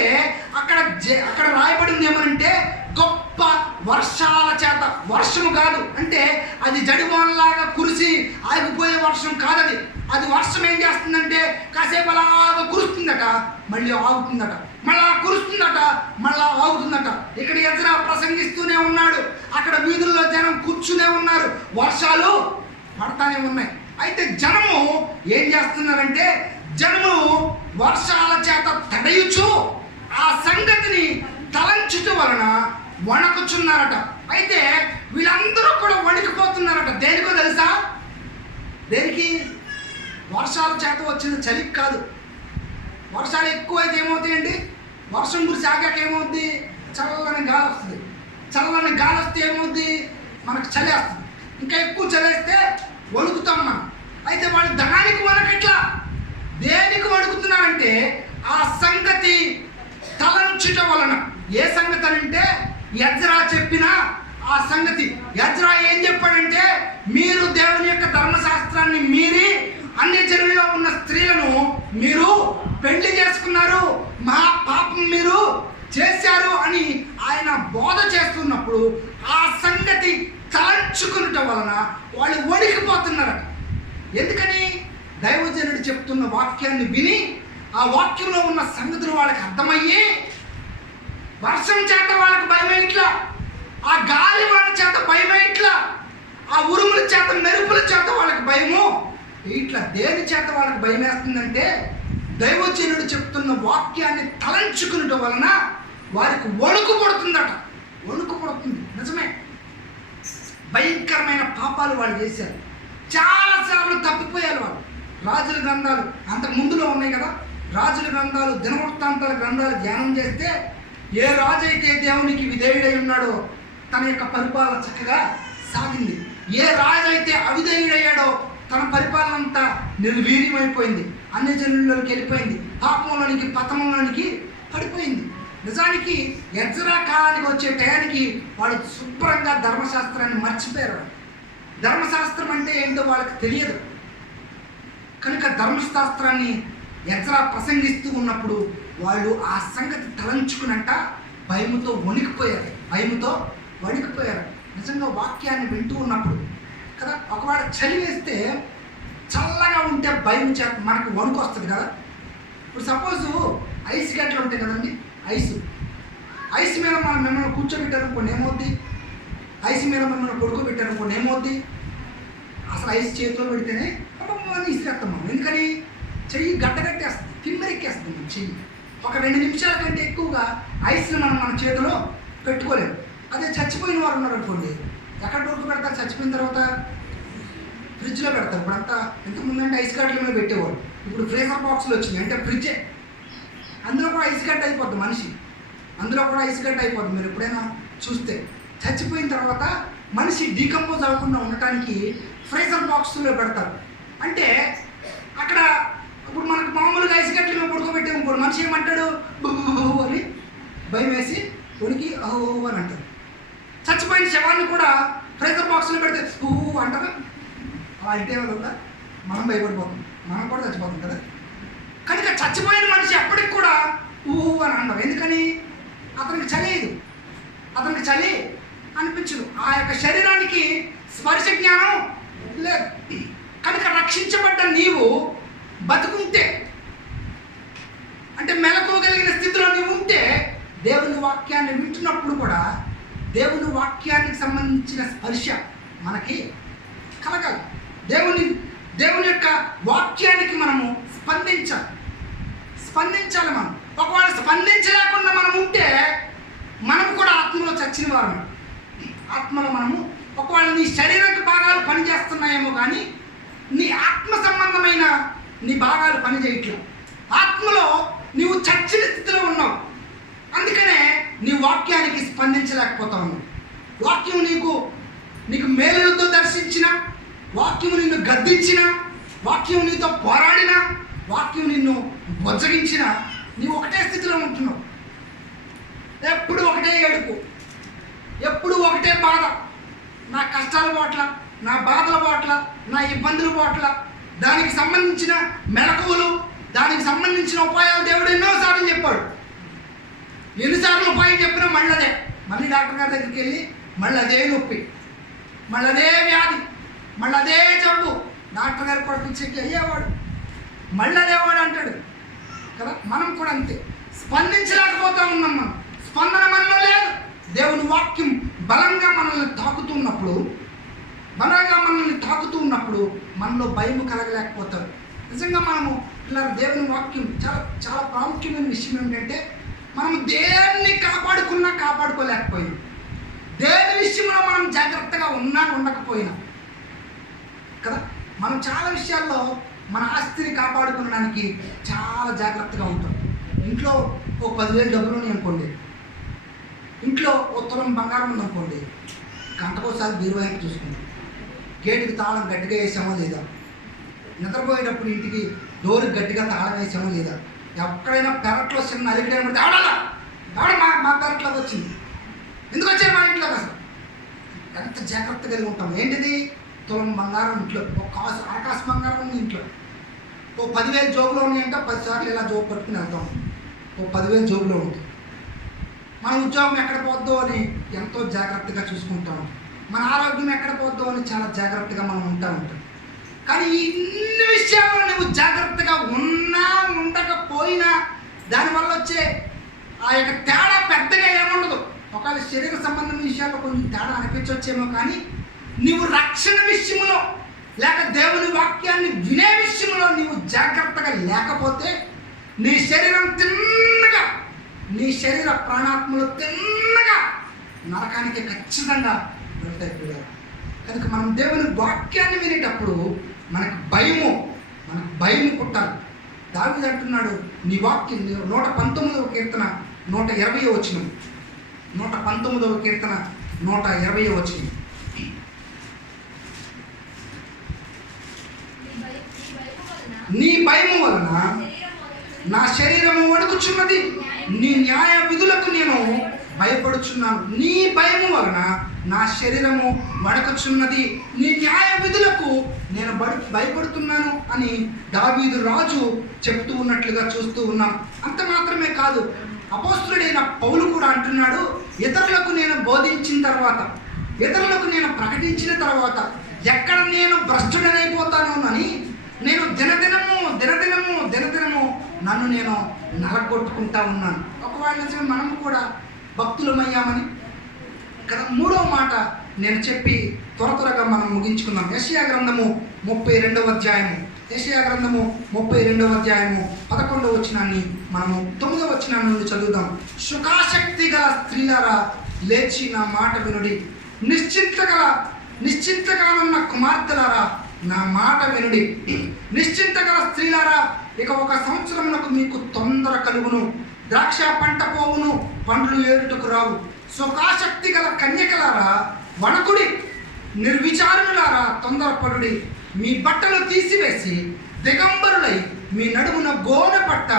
అక్కడ రాయబడింది ఏమనంటే గొప్ప వర్షాల చేత. వర్షము కాదు అంటే అది జడివానలాగా కురిసి ఆగిపోయే వర్షం కాదది. అది వర్షం ఏం చేస్తుందంటే కాసేపు అలాగా కురుస్తుందట, మళ్ళీ ఆగుతుందట, మళ్ళా కురుస్తుందట, మళ్ళా ఆగుతుందట. ఇక్కడ యెజ్రా ప్రసంగిస్తూనే ఉన్నాడు, అక్కడ వీధుల్లో జనం కూర్చునే ఉన్నారు, వర్షాలు పడతానే ఉన్నాయి. అయితే జనము ఏం చేస్తున్నారంటే జనము వర్షాల చేత తడయుచు ఆ సంగతిని తలంచుట వలన వణకుచున్నారట. అయితే వీళ్ళందరూ కూడా వణికిపోతున్నారట. దేనికో తెలుసా? దేనికి? వర్షాల చేత వచ్చిన చలికి కాదు. వర్షాలు ఎక్కువైతే ఏమవుతాయండి? వర్షం కురిసి ఆగాక ఏమవుద్ది? చల్లని గాలి వస్తుంది. చల్లని గాలి వస్తే ఏమవుద్ది? మనకు చలి వస్తుంది. ఇంకా ఎక్కువ చలేస్తే వణుకుతాం మనం. అయితే వాళ్ళు ధనానికి వణకట్లా. దేనికి వణుకుతున్నారంటే ఆ సంగతి తలంచుట వలన. ఏ సంగతి అంటే యెజ్రా చెప్పిన ఆ సంగతి. యెజ్రా ఏం చెప్పాడంటే మీరు దేవుని యొక్క ధర్మశాస్త్రాన్ని మీరి అన్ని జనుల్లో ఉన్న స్త్రీలను మీరు పెళ్లి చేసుకున్నారు, మహా పాపం మీరు చేశారు అని ఆయన బోధ చేస్తున్నప్పుడు ఆ సంగతి తలంచుకునుట వలన వాళ్ళు వణికిపోతున్నారట. ఎందుకని? దైవజనుడు చెప్తున్న వాక్యాన్ని విని ఆ వాక్యంలో ఉన్న సంగతులు వాళ్ళకి అర్థమయ్యి వర్షం చేత వాళ్ళకి భయమేట్లా, ఆ గాలి వాళ్ళ చేత భయమేట్లా, ఆ ఉరుముల చేత మెరుపుల చేత వాళ్ళకి భయము ఇట్లా. దేని చేత వాళ్ళకి భయం వేస్తుందంటే దైవజనుడు చెప్తున్న వాక్యాన్ని తలంచుకునటం వలన వారికి వణుకు పడుతుందట. వణుకు పడుతుంది. నిజమే, భయంకరమైన పాపాలు వాళ్ళు చేశారు. చాలాసార్లు తప్పిపోయారు వాళ్ళు. రాజుల గ్రంథాలు అంతకు ముందులో ఉన్నాయి కదా, రాజుల గ్రంథాలు, దినవృత్తాంతాల గ్రంథాలు ధ్యానం చేస్తే ఏ రాజు అయితే దేవునికి విధేయుడై ఉన్నాడో తన యొక్క పరిపాలన చక్కగా సాగింది. ఏ రాజు అయితే అవిధేయుడయ్యాడో తన పరిపాలన అంతా నిర్వీర్యమైపోయింది, అన్ని జనుల్లోకి వెళ్ళిపోయింది, పాపంలోనికి పతనంలోనికి పడిపోయింది. నిజానికి యెజ్రా కాలానికి వచ్చే టయానికి వాళ్ళు శుభ్రంగా ధర్మశాస్త్రాన్ని మర్చిపోయారు. ధర్మశాస్త్రం అంటే ఏంటో వాళ్ళకి తెలియదు కనుక ధర్మశాస్త్రాన్ని యెజ్రా ప్రసంగిస్తూ ఉన్నప్పుడు వాళ్ళు ఆ సంగతి తలంచుకునంట భయముతో వణికిపోయారు. నిజంగా వాక్యాన్ని వింటూ ఉన్నప్పుడు కదా, ఒకవేళ చలి వేస్తే చల్లగా ఉంటే భయం చేత మనకు వణుకు వస్తుంది కదా. ఇప్పుడు సపోజు ఐస్ గడ్డలు ఉంటాయి కదండి, ఐస్ మీద మిమ్మల్ని కూర్చోబెట్టారనుకోండి ఏమవుద్ది? ఐస్ మీద మిమ్మల్ని పడుకోబెట్టారనుకోండి ఏమవుద్ది? అసలు ఐస్ చేతిలో పెడితేనే అని ఇసిరేస్తాం మనం. ఎందుకని? చెయ్యి గడ్డగట్టేస్తుంది, తిమ్మెరెక్కేస్తుంది మన చెయ్యి. ఒక 2 నిమిషాల కంటే ఎక్కువగా ఐస్ని మనం మన చేతిలో పెట్టుకోలేము. అదే చచ్చిపోయిన వారు ఉన్నారు అనుకోండి, ఎక్కడ వరకు పెడతారు? చచ్చిపోయిన తర్వాత ఫ్రిడ్జ్లో పెడతారు. ఇప్పుడంతా ఇంతకుముందు అంటే ఐస్ గడ్డల మీద పెట్టేవాడు, ఇప్పుడు ఫ్రీజర్ బాక్స్లో వచ్చినాయి. అంటే ఫ్రిడ్జే, అందులో కూడా ఐస్ గడ్డ అయిపోద్ది మనిషి, అందులో కూడా ఐస్ గడ్డ అయిపోద్ది. మీరు ఎప్పుడైనా చూస్తే చచ్చిపోయిన తర్వాత మనిషి డీకంపోజ్ అవ్వకుండా ఉండటానికి ఫ్రీజర్ బాక్స్లో పెడతారు. అంటే అక్కడ ఇప్పుడు మనకు మామూలుగా ఐస్ గడ్డలు మేము పడుకోబెట్టే ఇంకోటి మనిషి ఏమంటాడు? అని భయం వేసి ఉనికి అని అంటారు. చచ్చిపోయిన శవాన్ని కూడా ఫ్రీజర్ బాక్స్లో పెడితే అంటారు. అలా అంటే వల్ల మనం భయపడిపోతాం, మనం కూడా చచ్చిపోతాం కదా. కనుక చచ్చిపోయిన మనిషి ఎప్పటికి కూడా అని అన్నాం. ఎందుకని? అతనికి చలియదు, అతనికి చలి అనిపించదు. ఆ యొక్క శరీరానికి స్పర్శ జ్ఞానం లేదు. కనుక రక్షించబడ్డ నీవు బతుకుంటే, అంటే మెలకువగలిగిన స్థితిలో నీవు ఉంటే, దేవుని వాక్యాన్ని వింటున్నప్పుడు కూడా దేవుని వాక్యానికి సంబంధించిన స్పర్శ మనకి కలగాలి. దేవుని యొక్క వాక్యానికి మనము స్పందించాలి మనం. ఒకవేళ స్పందించలేకుండా మనం ఉంటే మనం కూడా ఆత్మలో చచ్చిన వారు. ఆత్మలో మనము ఒకవేళ నీ శరీరానికి భాగాలు పనిచేస్తున్నాయేమో కానీ నీ ఆత్మ సంబంధమైన నీ భాగాలు పనిచేయట్లేదు. ఆత్మలో నీవు చచ్చిన స్థితిలో ఉన్నావు. అందుకనే నీ వాక్యానికి స్పందించలేకపోతా ఉన్నావు. వాక్యం నీకు మేలులతో దర్శించిన, వాక్యం నిన్ను గద్దించిన, వాక్యం నీతో పోరాడిన, వాక్యం నిన్ను బొజ్జగించిన, నీవు ఒకటే స్థితిలో ఉంటున్నావు. ఎప్పుడు ఒకటే ఏడుపు, ఎప్పుడు ఒకటే బాధ. నా కష్టాల పట్ల, నా బాధల పట్ల, నా ఇబ్బందుల పట్ల, దానికి సంబంధించిన మెలకువలు, దానికి సంబంధించిన ఉపాయాలు దేవుడు ఎన్నోసార్లు చెప్పాడు. ఎన్నిసార్లు ఉపాయం చెప్పినా మళ్ళీ డాక్టర్ గారి దగ్గరికి వెళ్ళి మళ్ళీ అదే నొప్పి, మళ్ళీ అదే వ్యాధి, మళ్ళీ అదే జబ్బు. డాక్టర్ గారు పడిపించేకి అయ్యేవాడు, మళ్ళీ అదేవాడు అంటాడు కదా. మనం కూడా అంతే, స్పందించలేకపోతా ఉన్నాం. మనం స్పందన మనలో లేదు. దేవుని వాక్యం బలంగా మనల్ని తాకుతున్నప్పుడు మనలో భయం కలగలేకపోతారు. నిజంగా మనము ఇలా దేవుని వాక్యం చాలా చాలా ప్రాముఖ్యమైన విషయం ఏంటంటే, మనం దేన్ని కాపాడుకోలేకపోయినా, దేని విషయంలో మనం జాగ్రత్తగా ఉండకపోయినా కదా. మనం చాలా విషయాల్లో మన ఆస్తిని కాపాడుకోవడానికి చాలా జాగ్రత్తగా ఉంటాం. ఇంట్లో ఓ 10,000 డబ్బులు ఉన్నాయి అనుకోండి, ఇంట్లో ఓ తులం బంగారం ఉందనుకోండి, గంటకోసారి బీరువాయికి చూసుకుంటాం. గేటుకి తాళం గట్టిగా వేసామో లేదా, నిద్రపోయేటప్పుడు ఇంటికి డోర్కి గట్టిగా తాళం వేసామో లేదా, ఎక్కడైనా పెరట్లో చిన్న అలిగిడైనా పడితే ఎవడ మా పెరట్లోకి వచ్చింది, ఎందుకు వచ్చారు మా ఇంట్లోకి, అసలు ఎంత జాగ్రత్త కలిగి ఉంటాం. ఏంటిది? తులం బంగారం ఇంట్లో, ఒక ఆకాశ బంగారం ఉంది ఇంట్లో. ఓ 10,000 జోబులో ఉన్నాయంటే 10 సార్లు ఇలా జోబు పట్టుకుని వెళ్తాం. ఓ 10,000 జోబులో ఉంటుంది. మన ఉద్యోగం ఎక్కడ పోద్దో అని ఎంతో జాగ్రత్తగా చూసుకుంటాం. మన ఆరోగ్యం ఎక్కడ పోద్దో అని చాలా జాగ్రత్తగా మనం ఉంటాం. కానీ ఇన్ని విషయాల్లో నువ్వు జాగ్రత్తగా ఉన్నా ఉండకపోయినా దానివల్ల వచ్చే ఆ యొక్క తేడా పెద్దగా ఏముండదు. ఒకవేళ శరీర సంబంధమైన విషయాల్లో కొంచెం తేడా అనిపించవచ్చేమో, కానీ నీవు రక్షణ విషయంలో లేక దేవుని వాక్యాన్ని వినే విషయంలో నీవు జాగ్రత్తగా లేకపోతే నీ శరీరం తిన్నగా, నీ శరీర ప్రాణాత్మలు తిన్నగా నరకానికి ఖచ్చితంగా వెళ్తాయి. కనుక మనం దేవుని వాక్యాన్ని వినేటప్పుడు మనకు భయము పుట్టాలి. దావీదు అంటున్నాడు, నీ వాక్యం 119వ కీర్తన 120వ వచనం, 119వ కీర్తన 120వ వచనం. నీ భయము వలన నా శరీరము వణుకుచున్నది, నీ న్యాయ విధులకు నేను భయపడుచున్నాను. నీ భయము వలన నా శరీరము వణకుచున్నది, నీ న్యాయ విధులకు నేను భయపడుతున్నాను అని దావీదు రాజు చెప్తూ ఉన్నట్లుగా చూస్తూ ఉన్నాం. అంత మాత్రమే కాదు, అపోస్తులుడైన పౌలు కూడా అంటున్నాడు, ఇతరులకు నేను బోధించిన తర్వాత, ఇతరులకు నేను ప్రకటించిన తర్వాత ఎక్కడ నేను భ్రష్టుడనైపోతాను అని నేను దినదినము నన్ను నేను నరగొట్టుకుంటా ఉన్నాను. ఒకవేళ మనము కూడా భక్తులమయ్యామని కదా. 3వ మాట నేను చెప్పి త్వరగా మనం ముగించుకుందాం. యెషయా గ్రంథము 32వ అధ్యాయము, యెషయా గ్రంథము 32వ అధ్యాయము 11వ వచనాన్ని మనము 9వ వచనం నుండి చదువుదాం. సుఖాసక్తి గల స్త్రీలారా లేచి నా మాట వినుడి, నిశ్చింతగా ఉన్న కుమార్తెలారా నా మాట వినుడి. నిశ్చింత గల స్త్రీలారా, ఇక 1 సంవత్సరమునకు మీకు తొందర కలుగును, ద్రాక్ష పంట పోవును, పండ్లు ఏరుటకు రావు. సుఖాసక్తి గల కన్యకలారా వణకుడి, నిర్విచారణలారా తొందరపడుడి. మీ బట్టలు తీసివేసి దిగంబరులై మీ నడుమున గోనె పట్ట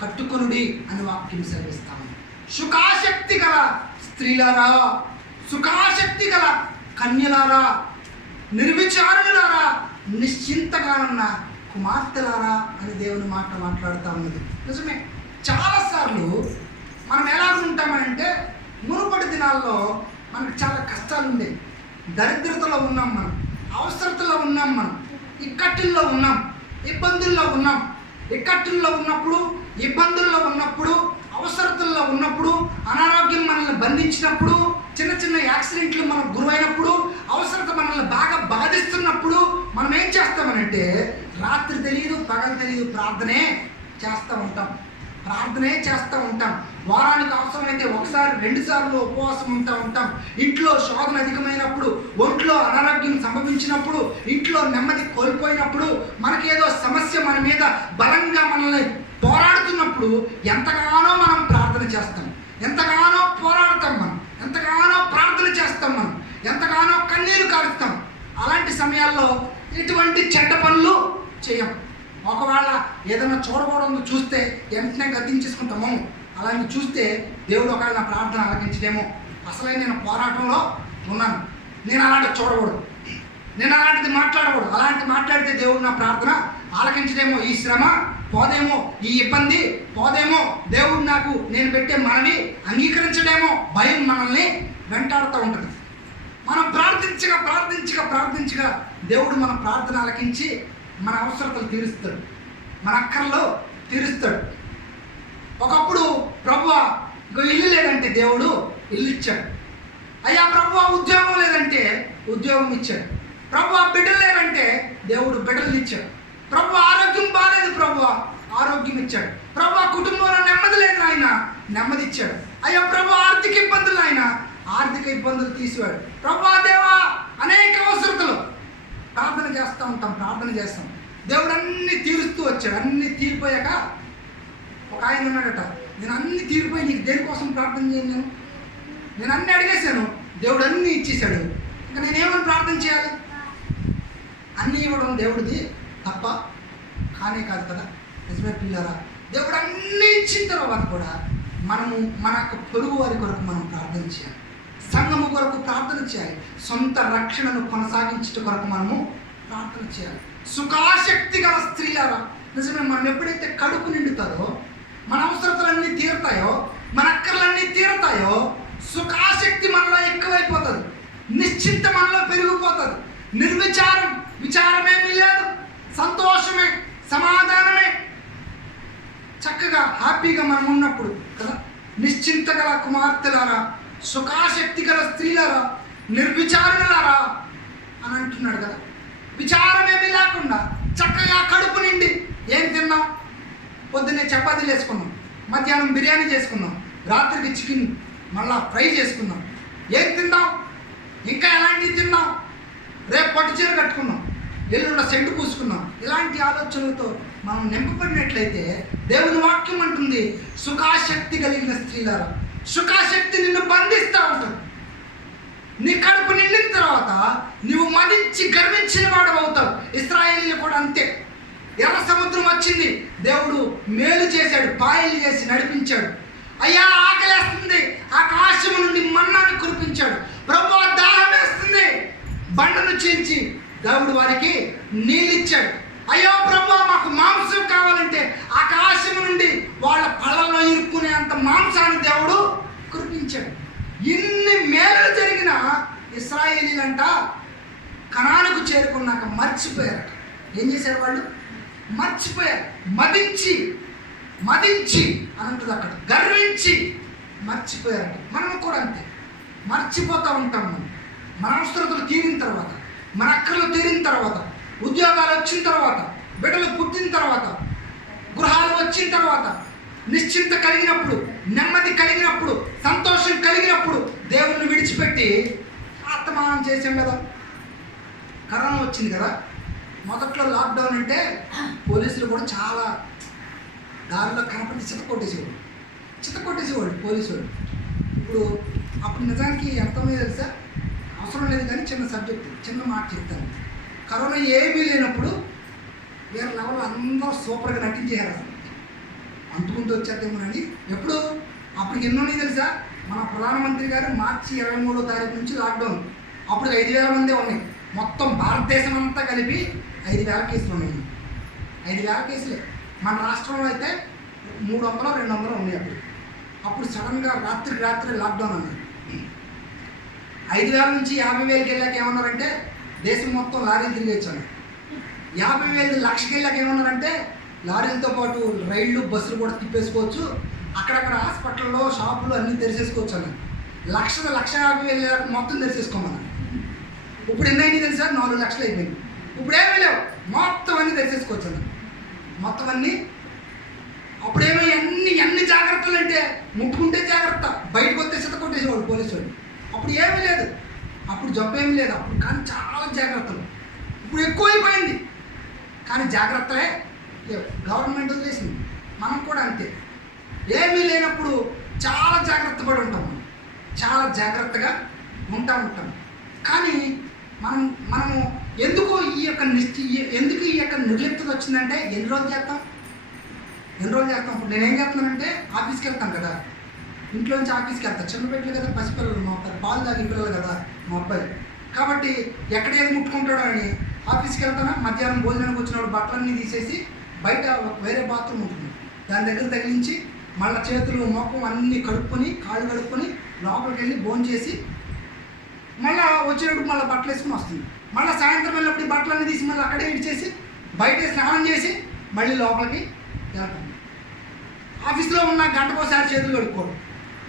కట్టుకొనుడి అని వాక్యం సెలవిస్తాము. సుఖాసక్తి గల స్త్రీలారా, సుఖాసక్తి గల కన్యలారా, నిర్విచారణలారా, నిశ్చింతగా ఉన్న కుమార్తెలారా అని దేవుని మాట మాట్లాడుతూ ఉన్నది. నిజమే, చాలాసార్లు మనం ఎలా ఉంటామంటే, మునుపటి దినాల్లో మనకు చాలా కష్టాలు ఉండేవి. దరిద్రతలో ఉన్నాం, మనం అవసరతలో ఉన్నాం, మనం ఇక్కట్టుల్లో ఉన్నాం, ఇబ్బందుల్లో ఉన్నాం. ఇక్కట్టుల్లో ఉన్నప్పుడు, ఇబ్బందుల్లో ఉన్నప్పుడు, అవసరతల్లో ఉన్నప్పుడు, అనారోగ్యం మనల్ని బంధించినప్పుడు, చిన్న చిన్న యాక్సిడెంట్లు మనకు గురైనప్పుడు, అవసరత మనల్ని బాగా బాధిస్తున్నప్పుడు మనం ఏం చేస్తామనంటే, రాత్రి తెలియదు పగలు తెలియదు ప్రార్థనే చేస్తూ ఉంటాం. వారానికి అవసరమైతే 1-2 సార్లు ఉపవాసం ఉంటాం. ఇంట్లో శోధన అధికమైనప్పుడు, ఒంట్లో అనారోగ్యం సంభవించినప్పుడు, ఇంట్లో నెమ్మది కోల్పోయినప్పుడు, మనకేదో సమస్య మన మీద బలంగా మనల్ని పోరాడుతున్నప్పుడు ఎంతగానో మనం ప్రార్థన చేస్తాం, ఎంతగానో పోరాడతాం, మనం ఎంతగానో ప్రార్థన చేస్తాం, మనం ఎంతగానో కన్నీరు కారుస్తాం. అలాంటి సమయాల్లో ఇటువంటి చెడ్డ పనులు చేయం. ఒకవేళ ఏదైనా చూడకూడదు చూస్తే వెంటనే గద్దించేసుకుంటాము. అలాంటి చూస్తే దేవుడు ఒకవేళ నా ప్రార్థన ఆలకించడేమో, అసలే నేను పోరాటంలో ఉన్నాను, నేను అలాంటి చూడకూడదు, నేను అలాంటిది మాట్లాడకూడదు. అలాంటి మాట్లాడితే దేవుడు నా ప్రార్థన ఆలకించడేమో, ఈ శ్రమ పోదేమో, ఈ ఇబ్బంది పోదేమో, దేవుడు నాకు నేను పెట్టే మనవి అంగీకరించడేమో, భయం మనల్ని వెంటాడుతూ ఉంటుంది. మనం ప్రార్థించగా దేవుడు మన ప్రార్థన ఆలకించి మన అవసరతలు తీరుస్తాడు, మన అక్కర్లో తీరుస్తాడు. ఒకప్పుడు ప్రభువా ఇల్లు లేదంటే దేవుడు ఇల్లు ఇచ్చాడు. అయ్యా ప్రభువా ఉద్యోగం లేదంటే ఉద్యోగం ఇచ్చాడు. ప్రభువా బిడ్డలు లేదంటే దేవుడు బిడ్డలు ఇచ్చాడు. ప్రభువా ఆరోగ్యం బాగాలేదు, ప్రభువా ఆరోగ్యం ఇచ్చాడు. ప్రభువా కుటుంబంలో నెమ్మది లేదు, ఆయన నెమ్మది ఇచ్చాడు. అయ్యా ప్రభువా ఆర్థిక ఇబ్బందులు, ఆయన ఆర్థిక ఇబ్బందులు తీసివాడు. ప్రభువా దేవా అనేక అవసరతలు ప్రార్థన చేస్తాం. దేవుడు అన్ని తీరుస్తూ వచ్చాడు. అన్ని తీరిపోయాక ఒక ఆయన ఉన్నాడట, నేను అన్ని తీరిపోయి నీకు దేనికోసం ప్రార్థన చేయను, నేను అన్ని అడిగేశాను, దేవుడు అన్నీ ఇచ్చేశాడు, ఇంకా నేనేమని ప్రార్థన చేయాలి? అన్నీ ఇవ్వడం దేవుడిది తప్ప కానే కాదు కదా. నిజమే పిల్లరా, దేవుడు అన్నీ ఇచ్చిన తర్వాత కూడా మనము మన పొరుగు వారి కొరకు మనం ప్రార్థన చేయాలి, సంఘము కొరకు ప్రార్థన చేయాలి, సొంత రక్షణను కొనసాగించడం కొరకు మనము ప్రార్థన చేయాలి. సుఖాసక్తి గల స్త్రీలారా, నిజమే, మనం ఎప్పుడైతే కడుపు నిండుతారో, మన అవసరతలన్నీ తీరుతాయో, మన అక్కర్లన్నీ తీరుతాయో, సుఖాసక్తి మనలో ఎక్కువైపోతుంది, నిశ్చింత మనలో పెరిగిపోతుంది, విచారమేమీ లేదు, సంతోషమే, సమాధానమే, చక్కగా హ్యాపీగా మనం ఉన్నప్పుడు కదా. నిశ్చింత గల కుమార్తెలారా, సుఖాసక్తి గల స్త్రీలారా, నిర్విచారణలారా అని అంటున్నాడు కదా. విచారమేమీ లేకుండా చక్కగా కడుపు నిండి ఏం తిన్నాం? పొద్దున్నే చపాతీలు వేసుకున్నాం, మధ్యాహ్నం బిర్యానీ చేసుకున్నాం, రాత్రికి చికెన్ మళ్ళా ఫ్రై చేసుకున్నాం. ఏం తిన్నాం? ఇంకా ఎలాంటివి తిన్నాం? రేపు పట్టు చీర కట్టుకున్నాం, ఎల్లుండ సెంటు పూసుకున్నాం. ఇలాంటి ఆలోచనలతో మనం నింపబడినట్లయితే దేవుని వాక్యం అంటుంది, సుఖాసక్తి కలిగిన స్త్రీలారా. సుఖాసక్తి నిన్ను బంధిస్తూ ఉంటుంది. నీ కడుపు నిండిన తర్వాత నువ్వు మదించి గర్వించిన వాడు అవుతావు. ఇశ్రాయేలీలు కూడా అంతే. ఎర్ర సముద్రం వచ్చింది, దేవుడు మేలు చేశాడు, పాయలు చేసి నడిపించాడు. అయ్యా ఆకలేస్తుంది, ఆకాశం నుండి మన్నాన్ని కురిపించాడు. ప్రభువా దాహం వేస్తుంది, బండను చీల్చి దేవుడు వారికి నీళ్ళిచ్చాడు. అయ్యో ప్రభువా మాకు మాంసం కావాలంటే ఆకాశం నుండి వాళ్ళ పళ్ళల్లో ఇరుక్కునే అంత మాంసాన్ని దేవుడు కురిపించాడు. ఇన్ని మేలు జరిగిన ఇశ్రాయేలీలంట కనానుకు చేరుకున్నాక మర్చిపోయారట. ఏం చేశారు వాళ్ళు? మర్చిపోయారు. మదించి అనంటది అక్కడ, గర్వించి మర్చిపోయారట. మనం కూడా అంతే, మర్చిపోతూ ఉంటాం. మనం మన అవసరతలు తీరిన తర్వాత, మన అక్కర్లు తీరిన తర్వాత, ఉద్యోగాలు వచ్చిన తర్వాత, బిడ్డలు పుట్టిన తర్వాత, గృహాలు వచ్చిన తర్వాత, నిశ్చింత కలిగినప్పుడు, నెమ్మది కలిగినప్పుడు, సంతోషం కలిగినప్పుడు దేవుణ్ణి విడిచిపెట్టి ఆత్మానం చేసాం కదా. కరోనా వచ్చింది కదా, మొదట్లో లాక్డౌన్ అంటే పోలీసులు కూడా చాలా దారిలో కనపడి చితకొట్టేసేవాళ్ళు పోలీసు వాళ్ళు. ఇప్పుడు అప్పుడు నిజానికి ఎంతమంది తెలుసా, అవసరం లేదు కానీ చిన్న సబ్జెక్ట్, చిన్న మాట చెప్తాను. కరోనా ఏమీ లేనప్పుడు వేరే లెవెల్లో అందరూ సూపర్గా నటించేయారు. అసలు అంటుకుంటూ వచ్చేద్దామని ఎప్పుడు అప్పటికి ఎన్నోని తెలుసా, మన ప్రధానమంత్రి గారు మార్చి 23వ తారీఖు నుంచి లాక్డౌన్. అప్పుడు 5,000 మందే ఉన్నాయి. మొత్తం భారతదేశం అంతా కలిపి 5,000 కేసులు ఉన్నాయి. 5,000 కేసులే. మన రాష్ట్రంలో అయితే 300, 200 ఉన్నాయి. అప్పుడు సడన్గా రాత్రి లాక్డౌన్ అన్నారు. 5,000 నుంచి 50,000కి వెళ్ళాక ఏమన్నారంటే దేశం మొత్తం లారీలు తిరిగి వచ్చాను. 50,000 లక్షకి వెళ్ళాక ఏమన్నారంటే లారీలతో పాటు రైళ్లు, బస్సులు కూడా తిప్పేసుకోవచ్చు, అక్కడక్కడ హాస్పిటల్లో, షాపులు అన్నీ తెరిచేసుకోవచ్చు అని. 1,50,000 మొత్తం తెరిచేసుకోమన్నారు. ఇప్పుడు ఎన్నైనా తెలుసా, 4 లక్షలు అయిపోయింది. ఇప్పుడు ఏమీ లేవు, మొత్తం అన్నీ తెరిచేసుకోవచ్చు అన్నారు. మొత్తం అన్నీ. అప్పుడేమో అన్ని జాగ్రత్తలు అంటే ముట్టుకుంటే జాగ్రత్త, బయటకు వస్తే చితకొట్టేసేవాడు పోలీసు వాడు. అప్పుడు ఏమీ లేదు, అప్పుడు జబ్బు ఏమీ లేదు. అప్పుడు కానీ చాలా జాగ్రత్తలు. ఇప్పుడు ఎక్కువైపోయింది కానీ జాగ్రత్తలే లేవు. గవర్నమెంట్ వదిలేసింది, మనం కూడా అంతే. ఏమీ లేనప్పుడు చాలా జాగ్రత్త పడి ఉంటాం, చాలా జాగ్రత్తగా ఉంటాం. కానీ మనము ఎందుకు ఈ యొక్క నిర్లిప్తత వచ్చిందంటే ఎన్ని రోజులు చేస్తాం. ఇప్పుడు నేనేం చేస్తున్నానంటే ఆఫీస్కి వెళ్తాను కదా, ఇంట్లో నుంచి ఆఫీస్కి వెళ్తాను. చిన్న బిడ్డలు కదా, పసిపిల్లలు, మా పాలు తాగి పిల్లలు కదా మా అబ్బాయి. కాబట్టి ఎక్కడ ఏది ముట్టుకుంటాడో అని ఆఫీస్కి వెళ్తాను. మధ్యాహ్నం భోజనానికి వచ్చినప్పుడు బట్టలన్నీ తీసేసి బయట వేరే బాత్రూమ్ ఉంటుంది, దాని దగ్గర తగిలించి మళ్ళీ చేతులు, మొఖం అన్నీ కడుక్కొని, కాళ్ళు కడుక్కొని లోపలికి వెళ్ళి భోజనం చేసి మళ్ళీ వచ్చేటప్పుడు మళ్ళీ బట్టలు వేసుకుని వస్తుంది. మళ్ళీ సాయంత్రం వెళ్ళినప్పుడు ఈ బట్టలన్నీ తీసి మళ్ళీ అక్కడే ఇడిచేసి బయట స్నానం చేసి మళ్ళీ లోపలికి వెళ్తాను. ఆఫీస్లో ఉన్న గంటకోసారి చేతులు కడుక్కోవడం,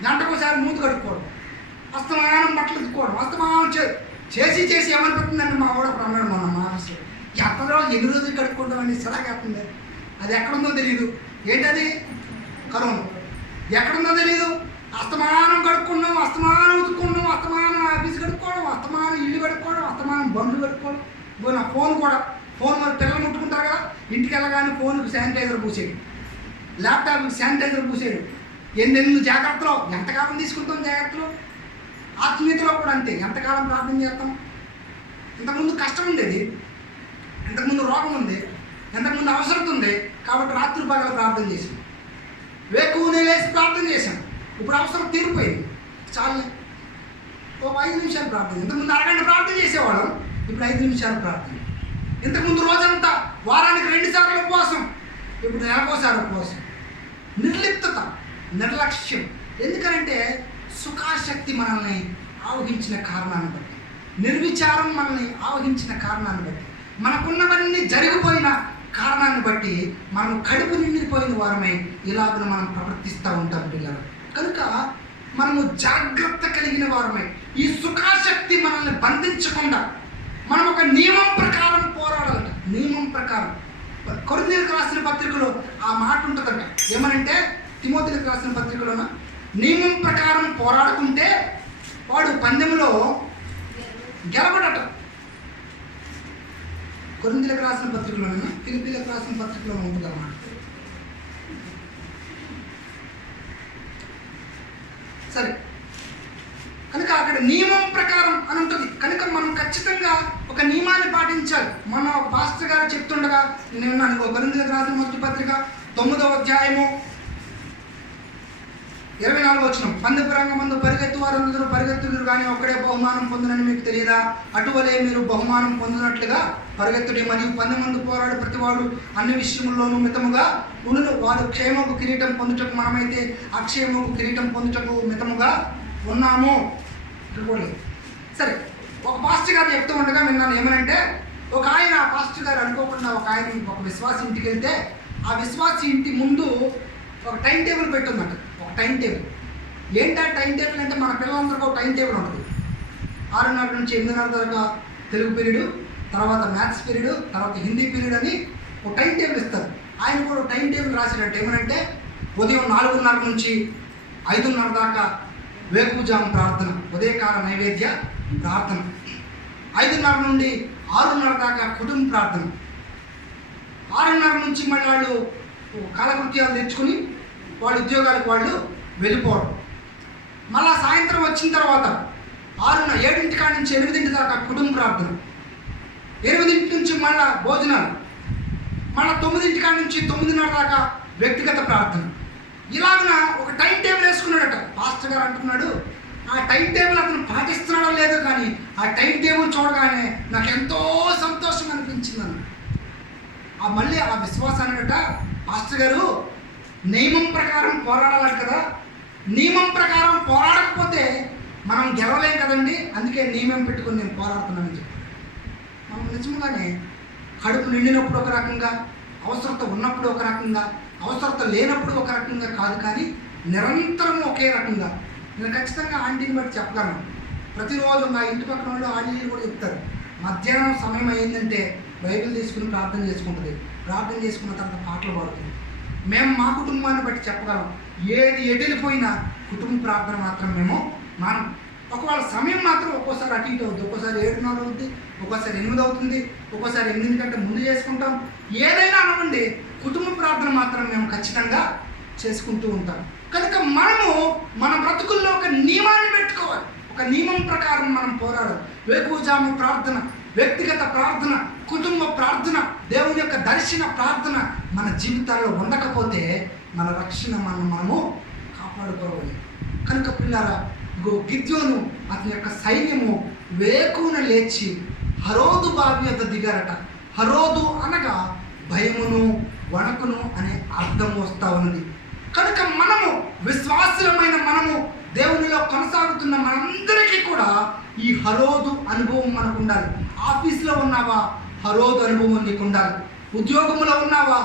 గంటకోసారి మూతి కడుక్కోవడం, అస్తమానం బట్టలు ఎత్తుకోవడం, అస్తమానం చేసి ఏమనిపిస్తుందండి. మా వాడు అప్పుడు అన్నాడు మొన్న మా ఆఫీస్లో, ఎన్ని రోజులు కడుక్కుంటామని సిరాకేస్తుంది. అది ఎక్కడుందో తెలియదు. ఏంటది? కరోనా. ఎక్కడుందో తెలియదు. అస్తమానం కడుక్కున్నాం, అస్తమానం ఉతుక్కున్నాం, అస్తమానం ఆఫీస్ కడుక్కోవడం, అస్తమానం ఇల్లు కడుక్కోవడం, అస్తమానం బండ్లు కడుక్కోవడం. నా ఫోన్ కూడా, ఫోన్ మరి పిల్లలు ముట్టుకుంటారు కదా, ఇంటికి వెళ్ళగానే ఫోన్కి శానిటైజర్ పూసేయడం, ల్యాప్టాప్కి శానిటైజర్ పూసేయడం. ఎన్ని జాగ్రత్తలు, ఎంతకాలం తీసుకుంటాం జాగ్రత్తలు. ఆత్మీయతలో కూడా అంతే, ఎంతకాలం ప్రార్థన చేస్తాం. ఇంతకుముందు కష్టం ఉండేది, ఇంతకుముందు రోగం ఉంది, ఇంతకుముందు అవసరం ఉంది. కాబట్టి రాత్రి పగలు ప్రార్థన చేసాం, వేకువనే లేచి ప్రార్థన చేశాం. ఇప్పుడు అవసరం తీరిపోయింది, చాలు ఒక 5 నిమిషాలు ప్రార్థన. ఇంతకుముందు అరగంట ప్రార్థన చేసేవాళ్ళం, ఇప్పుడు 5 నిమిషాలు ప్రార్థన. ఇంతకుముందు రోజంతా, వారానికి 2 సార్లు ఉపవాసం, ఇప్పుడు నెలకోసారి ఉపవాసం. నిర్లిప్తత, నిర్లక్ష్యం. ఎందుకనంటే సుఖాశక్తి మనల్ని ఆవహించిన కారణాన్ని బట్టి, నిర్విచారం మనల్ని ఆవహించిన కారణాన్ని బట్టి, మనకున్నవన్నీ జరిగిపోయిన కారణాన్ని బట్టి మనం కడుపు నిండిపోయిన వారమై ఇలాగ మనం ప్రవర్తిస్తూ ఉంటాం పిల్లలు. కనుక మనము జాగ్రత్త కలిగిన వారమై ఈ సుఖాశక్తి మనల్ని బంధించకుండా మనం ఒక నియమం ప్రకారం పోరాడాలట. నియమం ప్రకారం కొరింథీయులకు రాసిన పత్రికలో ఆ మాట ఉంటుందంట. ఏమనంటే తిమోతిలకు రాసిన పత్రికలోన నియమం ప్రకారం పోరాడుకుంటే వాడు పందెంలో గెలవడట. కొరింథీయులకు రాసిన పత్రికలోనైనా ఫిలిప్పీలకు రాసిన పత్రికలో ఉంటుంది అన్నమాట. సరే, కనుక అక్కడ నియమం ప్రకారం అని ఉంటుంది. కనుక మనం ఖచ్చితంగా ఒక నియమాన్ని పాటించాలి. మన ఒక పాస్టర్ గారు చెప్తుండగా నేను విన్నాను. కొరింథీయులకు రాసిన మొదటి పత్రిక 9వ అధ్యాయము 24వ వచనం. పందెపు రంగమందు పరిగెత్తు వారందరూ పరిగెత్తుదురు కానీ ఒక్కడే బహుమానం పొందునని మీకు తెలియదా? అటువలే మీరు బహుమానం పొందినట్లుగా పరిగెత్తుడి. మరియు పందెమందు పోరాడు ప్రతివాడు అన్ని విషయముల్లోనూ మితముగా ఉండును. వాడు క్షేమకు కిరీటం పొందుటకు, మనమైతే అక్షేమకు కిరీటం పొందుటకు మితముగా ఉన్నాము. సరే, ఒక పాస్టర్ గారు చెప్తూ ఉండగా విన్నాను. ఏమనంటే ఒక ఆయన, ఆ పాస్టర్ గారు అనుకోకుండా ఒక విశ్వాసి ఇంటికి వెళ్తే ఆ విశ్వాసి ఇంటి ముందు ఒక టైం టేబుల్ పెట్టుందంట. ఒక టైం టేబుల్. ఏంటా టైం టేబుల్ అంటే మన పిల్లలందరికీ ఒక టైం టేబుల్ ఉంటుంది. 6:30 నుంచి 8:30 దాకా తెలుగు పీరియడ్, తర్వాత మ్యాథ్స్ పీరియడ్, తర్వాత హిందీ పీరియడ్ అని ఒక టైం టేబుల్ ఇస్తారు. ఆయన కూడా టైం టేబుల్ రాసినట్టు ఏమనంటే ఉదయం 4:30 నుంచి 5:30 దాకా వేకువజాము ప్రార్థన, ఉదయకాల నైవేద్య ప్రార్థన. 5:30 నుండి 6:30 దాకా కుటుంబ ప్రార్థన. 6:30 నుంచి మళ్ళీ వాళ్ళు కాలకృత్యాలు తెచ్చుకుని వాళ్ళ ఉద్యోగాలకు వాళ్ళు వెళ్ళిపోవడం. మళ్ళా సాయంత్రం వచ్చిన తర్వాత 7 కాడ నుంచి 8 దాకా కుటుంబ ప్రార్థన. 8 నుంచి మళ్ళా భోజనాలు. మళ్ళీ 9 కాడ నుంచి 9:30 దాకా వ్యక్తిగత ప్రార్థన. ఇలాగన ఒక టైం టేబుల్ వేసుకున్నాడట. పాస్టర్ గారు అంటున్నాడు, ఆ టైం టేబుల్ అతను పాటిస్తున్నాడో లేదో కానీ ఆ టైం టేబుల్ చూడగానే నాకు ఎంతో సంతోషం అనిపించింది. మళ్ళీ ఆ విశ్వాసాన్నట, పాస్టర్ గారు నియమం ప్రకారం పోరాడాలి కదా, నియమం ప్రకారం పోరాడకపోతే మనం గెలవలేం కదండి, అందుకే నియమం పెట్టుకుని నేను పోరాడుతున్నానని చెప్పాను. మనం నిజంగానే కడుపు నిండినప్పుడు ఒక రకంగా, అవసరత ఉన్నప్పుడు ఒక రకంగా, అవసరత లేనప్పుడు ఒక రకంగా కాదు, కానీ నిరంతరం ఒకే రకంగా. నేను ఖచ్చితంగా ఆంటీని బట్టి చెప్పగలను. ప్రతిరోజు నా ఇంటి పక్కన వాళ్ళు ఆంటీలు కూడా చెప్తారు, మధ్యాహ్నం సమయం అయిందంటే బైబిల్ తీసుకుని ప్రార్థన చేసుకుంటుంది, ప్రార్థన చేసుకున్న తర్వాత పాటలు పాడుతుంది. మేము మా కుటుంబాన్ని బట్టి చెప్పగలం, ఏది ఎటెళ్ళిపోయినా కుటుంబ ప్రార్థన మాత్రం మేము మానం. ఒకవేళ సమయం మాత్రం ఒక్కోసారి అటు ఇటు అవుతుంది, ఒక్కోసారి 7:30 అవుతుంది, ఒక్కోసారి 8 అవుతుంది, ఒక్కోసారి 8 కంటే ముందు చేసుకుంటాం. ఏదైనా అనుకోండి, కుటుంబ ప్రార్థన మాత్రం మేము ఖచ్చితంగా చేసుకుంటూ ఉంటాం. కనుక మనము మన బ్రతుకుల్లో ఒక నియమాన్ని పెట్టుకోవాలి, ఒక నియమం ప్రకారం మనం పోరాడాలి. వేకువజాము ప్రార్థన, వ్యక్తిగత ప్రార్థన, కుటుంబ ప్రార్థన, దేవుని యొక్క దర్శన ప్రార్థన మన జీవితాల్లో ఉండకపోతే మన రక్షణ మనము కాపాడుకోవాలి. కనుక పిల్లారా, గిద్యోను అతని యొక్క సైన్యము వేకున లేచి హరోదు బావి వద్ద దిగారట. హరోదు అనగా భయమును వణకును అనే అర్థం వస్తూ ఉన్నది. కనుక మనము విశ్వాసులమైన మనము దేవునిలో కొనసాగుతున్న మనందరికీ కూడా ఈ హరోదు అనుభవం మనకు ఉండాలి. ఆఫీస్లో ఉన్నావా, హరోదు అనుభవం నీకు ఉండాలి. ఉద్యోగంలో ఉన్నావా,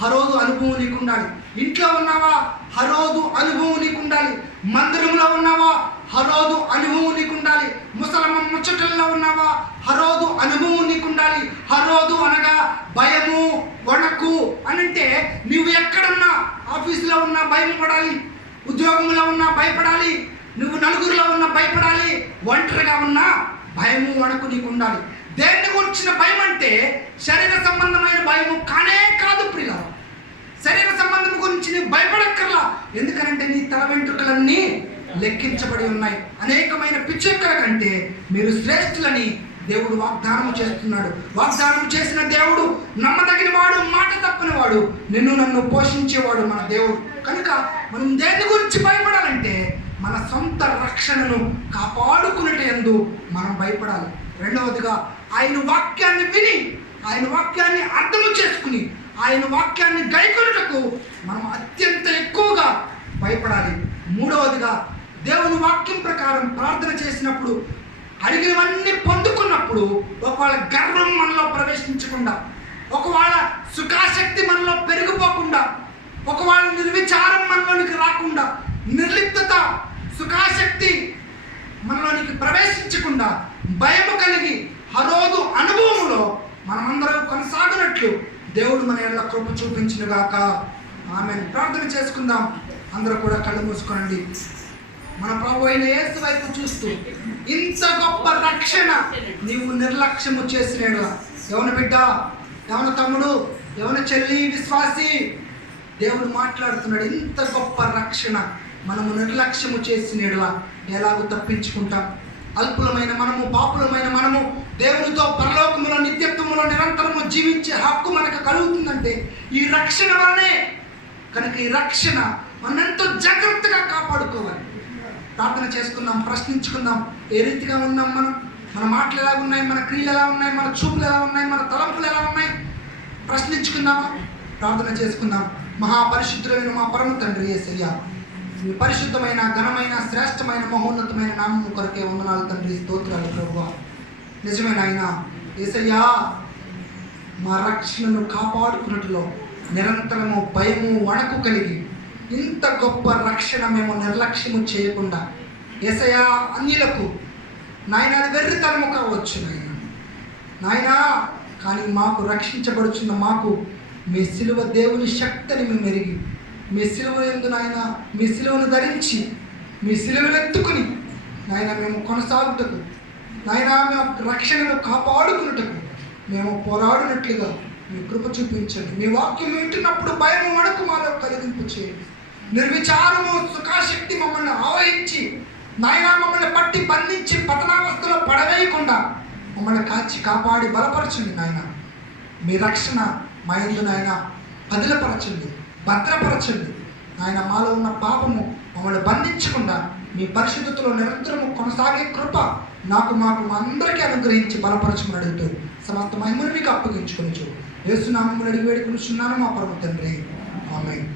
హరోదు అనుభవం నీకు ఉండాలి. ఇంట్లో ఉన్నావా, హరోదు అనుభవం నీకు ఉండాలి. మందిరంలో ఉన్నావా, హరోదు అనుభవం నీకు ఉండాలి. ముసలమ్మ ముచ్చటల్లో ఉన్నావా, హరోదు అనుభవం నీకు ఉండాలి. హరోదు అనగా భయము వణకు అనంటే నువ్వు ఎక్కడున్నా, ఆఫీసులో ఉన్నా భయం పడాలి, ఉద్యోగంలో ఉన్నా భయపడాలి, నువ్వు నలుగురిలో ఉన్నా భయపడాలి, ఒంటరిగా ఉన్నా భయము వణకు నీకు ఉండాలి. దేన్ని గురించిన భయం అంటే శరీర సంబంధమైన భయము కానే కాదు ప్రియుల. శరీర సంబంధం గురించి నీవు భయపడక్కర్లా, ఎందుకంటే నీ తల వెంట్రుకలన్నీ లెక్కించబడి ఉన్నాయి. అనేకమైన పిచ్చెక్కల కంటే మీరు శ్రేష్ఠులని దేవుడు వాగ్దానం చేస్తున్నాడు. వాగ్దానం చేసిన దేవుడు నమ్మదగిన వాడు, మాట తప్పని వాడు, నిన్ను నన్ను పోషించేవాడు మన దేవుడు. కనుక మనం దేని గురించి భయపడాలంటే మన సొంత రక్షణను కాపాడుకునేటందు మనం భయపడాలి. రెండవదిగా ఆయన వాక్యాన్ని విని, ఆయన వాక్యాన్ని అర్థం చేసుకుని, ఆయన వాక్యాన్ని గైకొనుటకు మనం అత్యంత ఎక్కువగా భయపడాలి. మూడవదిగా దేవుని వాక్యం ప్రకారం ప్రార్థన చేసినప్పుడు, అడిగినవన్నీ పొందుకున్నప్పుడు ఒకవేళ గర్వం మనలో ప్రవేశించకుండా, ఒకవేళ సుఖాశక్తి మనలో పెరిగిపోకుండా, ఒకవేళ నిర్విచారం మనలోనికి రాకుండా, నిర్లిప్తత సుఖాశక్తి మనలోనికి ప్రవేశించకుండా భయము కలిగి హరోదు అనుభవంలో మనమందరం కొనసాగినట్లు దేవుడు మన ఎడల కృప చూపించునుగాక. ఆమేన్. ప్రార్థన చేసుకుందాం. అందరూ కూడా కళ్ళు మూసుకోండి. మన ప్రభు అయిన యేసు వైపు చూస్తూ, ఇంత గొప్ప రక్షణ నీవు నిర్లక్ష్యము చేసినాడు. ఎవన బిడ్డ, ఎవన తమ్ముడు, ఎవన చెల్లి, విశ్వాసి, దేవుడు మాట్లాడుతున్నాడు. ఇంత గొప్ప రక్షణ మనము నిర్లక్ష్యము చేసినాడు ఎలాగో తప్పించుకుంటాం. అల్పులమైన మనము, పాపులమైన మనము దేవునితో పరలోకములో నిత్యత్వములో నిరంతరము జీవించే హక్కు మనకు కలుగుతుందంటే ఈ రక్షణ వల్లనే. కనుక ఈ రక్షణ మనం ఎంతో జాగ్రత్తగా కాపాడుకోవాలి. ప్రార్థన చేసుకుందాం, ప్రశ్నించుకుందాం. ఏ రీతిగా ఉన్నాం మనం, మన మాటలు ఎలా ఉన్నాయి, మన క్రియలు ఎలా ఉన్నాయి, మన చూపులు ఎలా ఉన్నాయి, మన తలంపులు ఎలా ఉన్నాయి, ప్రశ్నించుకుందామా? ప్రార్థన చేసుకుందాం. మహాపరిశుద్ధులైన మా పరమ తండ్రి యేసయ్య, మీ పరిశుద్ధమైన, ఘనమైన, శ్రేష్టమైన, మహోన్నతమైన నామము కొరకే వందనాలు తండ్రి, స్తోత్రాలు ప్రభువా. నిజమైన ఆయన యేసయ్యా, మా రక్షణను కాపాడుకున్నట్లో నిరంతరము భయము వణకు కలిగి ఇంత గొప్ప రక్షణ మేము నిర్లక్ష్యము చేయకుండా యేసయ్యా, అన్యులకు నాయన అది వెర్రితనము కావచ్చు నాయన, కానీ మాకు రక్షించబడుచున్న మాకు మీ సిలువ దేవుని శక్తిని మేము ఎరిగి, మీ సిలువ యందు నాయన, మీ సిలువను ధరించి, మీ సిలువను ఎత్తుకుని నాయన మేము కొనసాగుటకు, నాయన మేము రక్షణను కాపాడుకున్నటకు మేము పోరాడినట్లుగా మీ కృప చూపించండి. మీ వాక్యం వింటున్నప్పుడు భయము వణకు మాలో కలిగింపు చేయండి. నిర్విచారము సుఖాశక్తి మమ్మల్ని ఆవహించి నాయన మమ్మల్ని పట్టి బంధించి పతనావస్థలో పడవేయకుండా మమ్మల్ని కాచి కాపాడి బలపరచండి నాయన. మీ రక్షణ మా యందు నాయన పదిలపరచండి, భద్రపరచండి నాయన. మాలో ఉన్న పాపము మమ్మల్ని బంధించకుండా మీ పరిశుద్ధతలో నిరంతరము కొనసాగే కృప మాకు మా అందరికీ అనుగ్రహించి బలపరచమని అడుగుతూ సమస్త మహిమను మీకు అప్పగించుకొని యేసు నామములో అడిగి వేడుకొనుచున్నాను మా పరమ తండ్రి. ఆమేన్.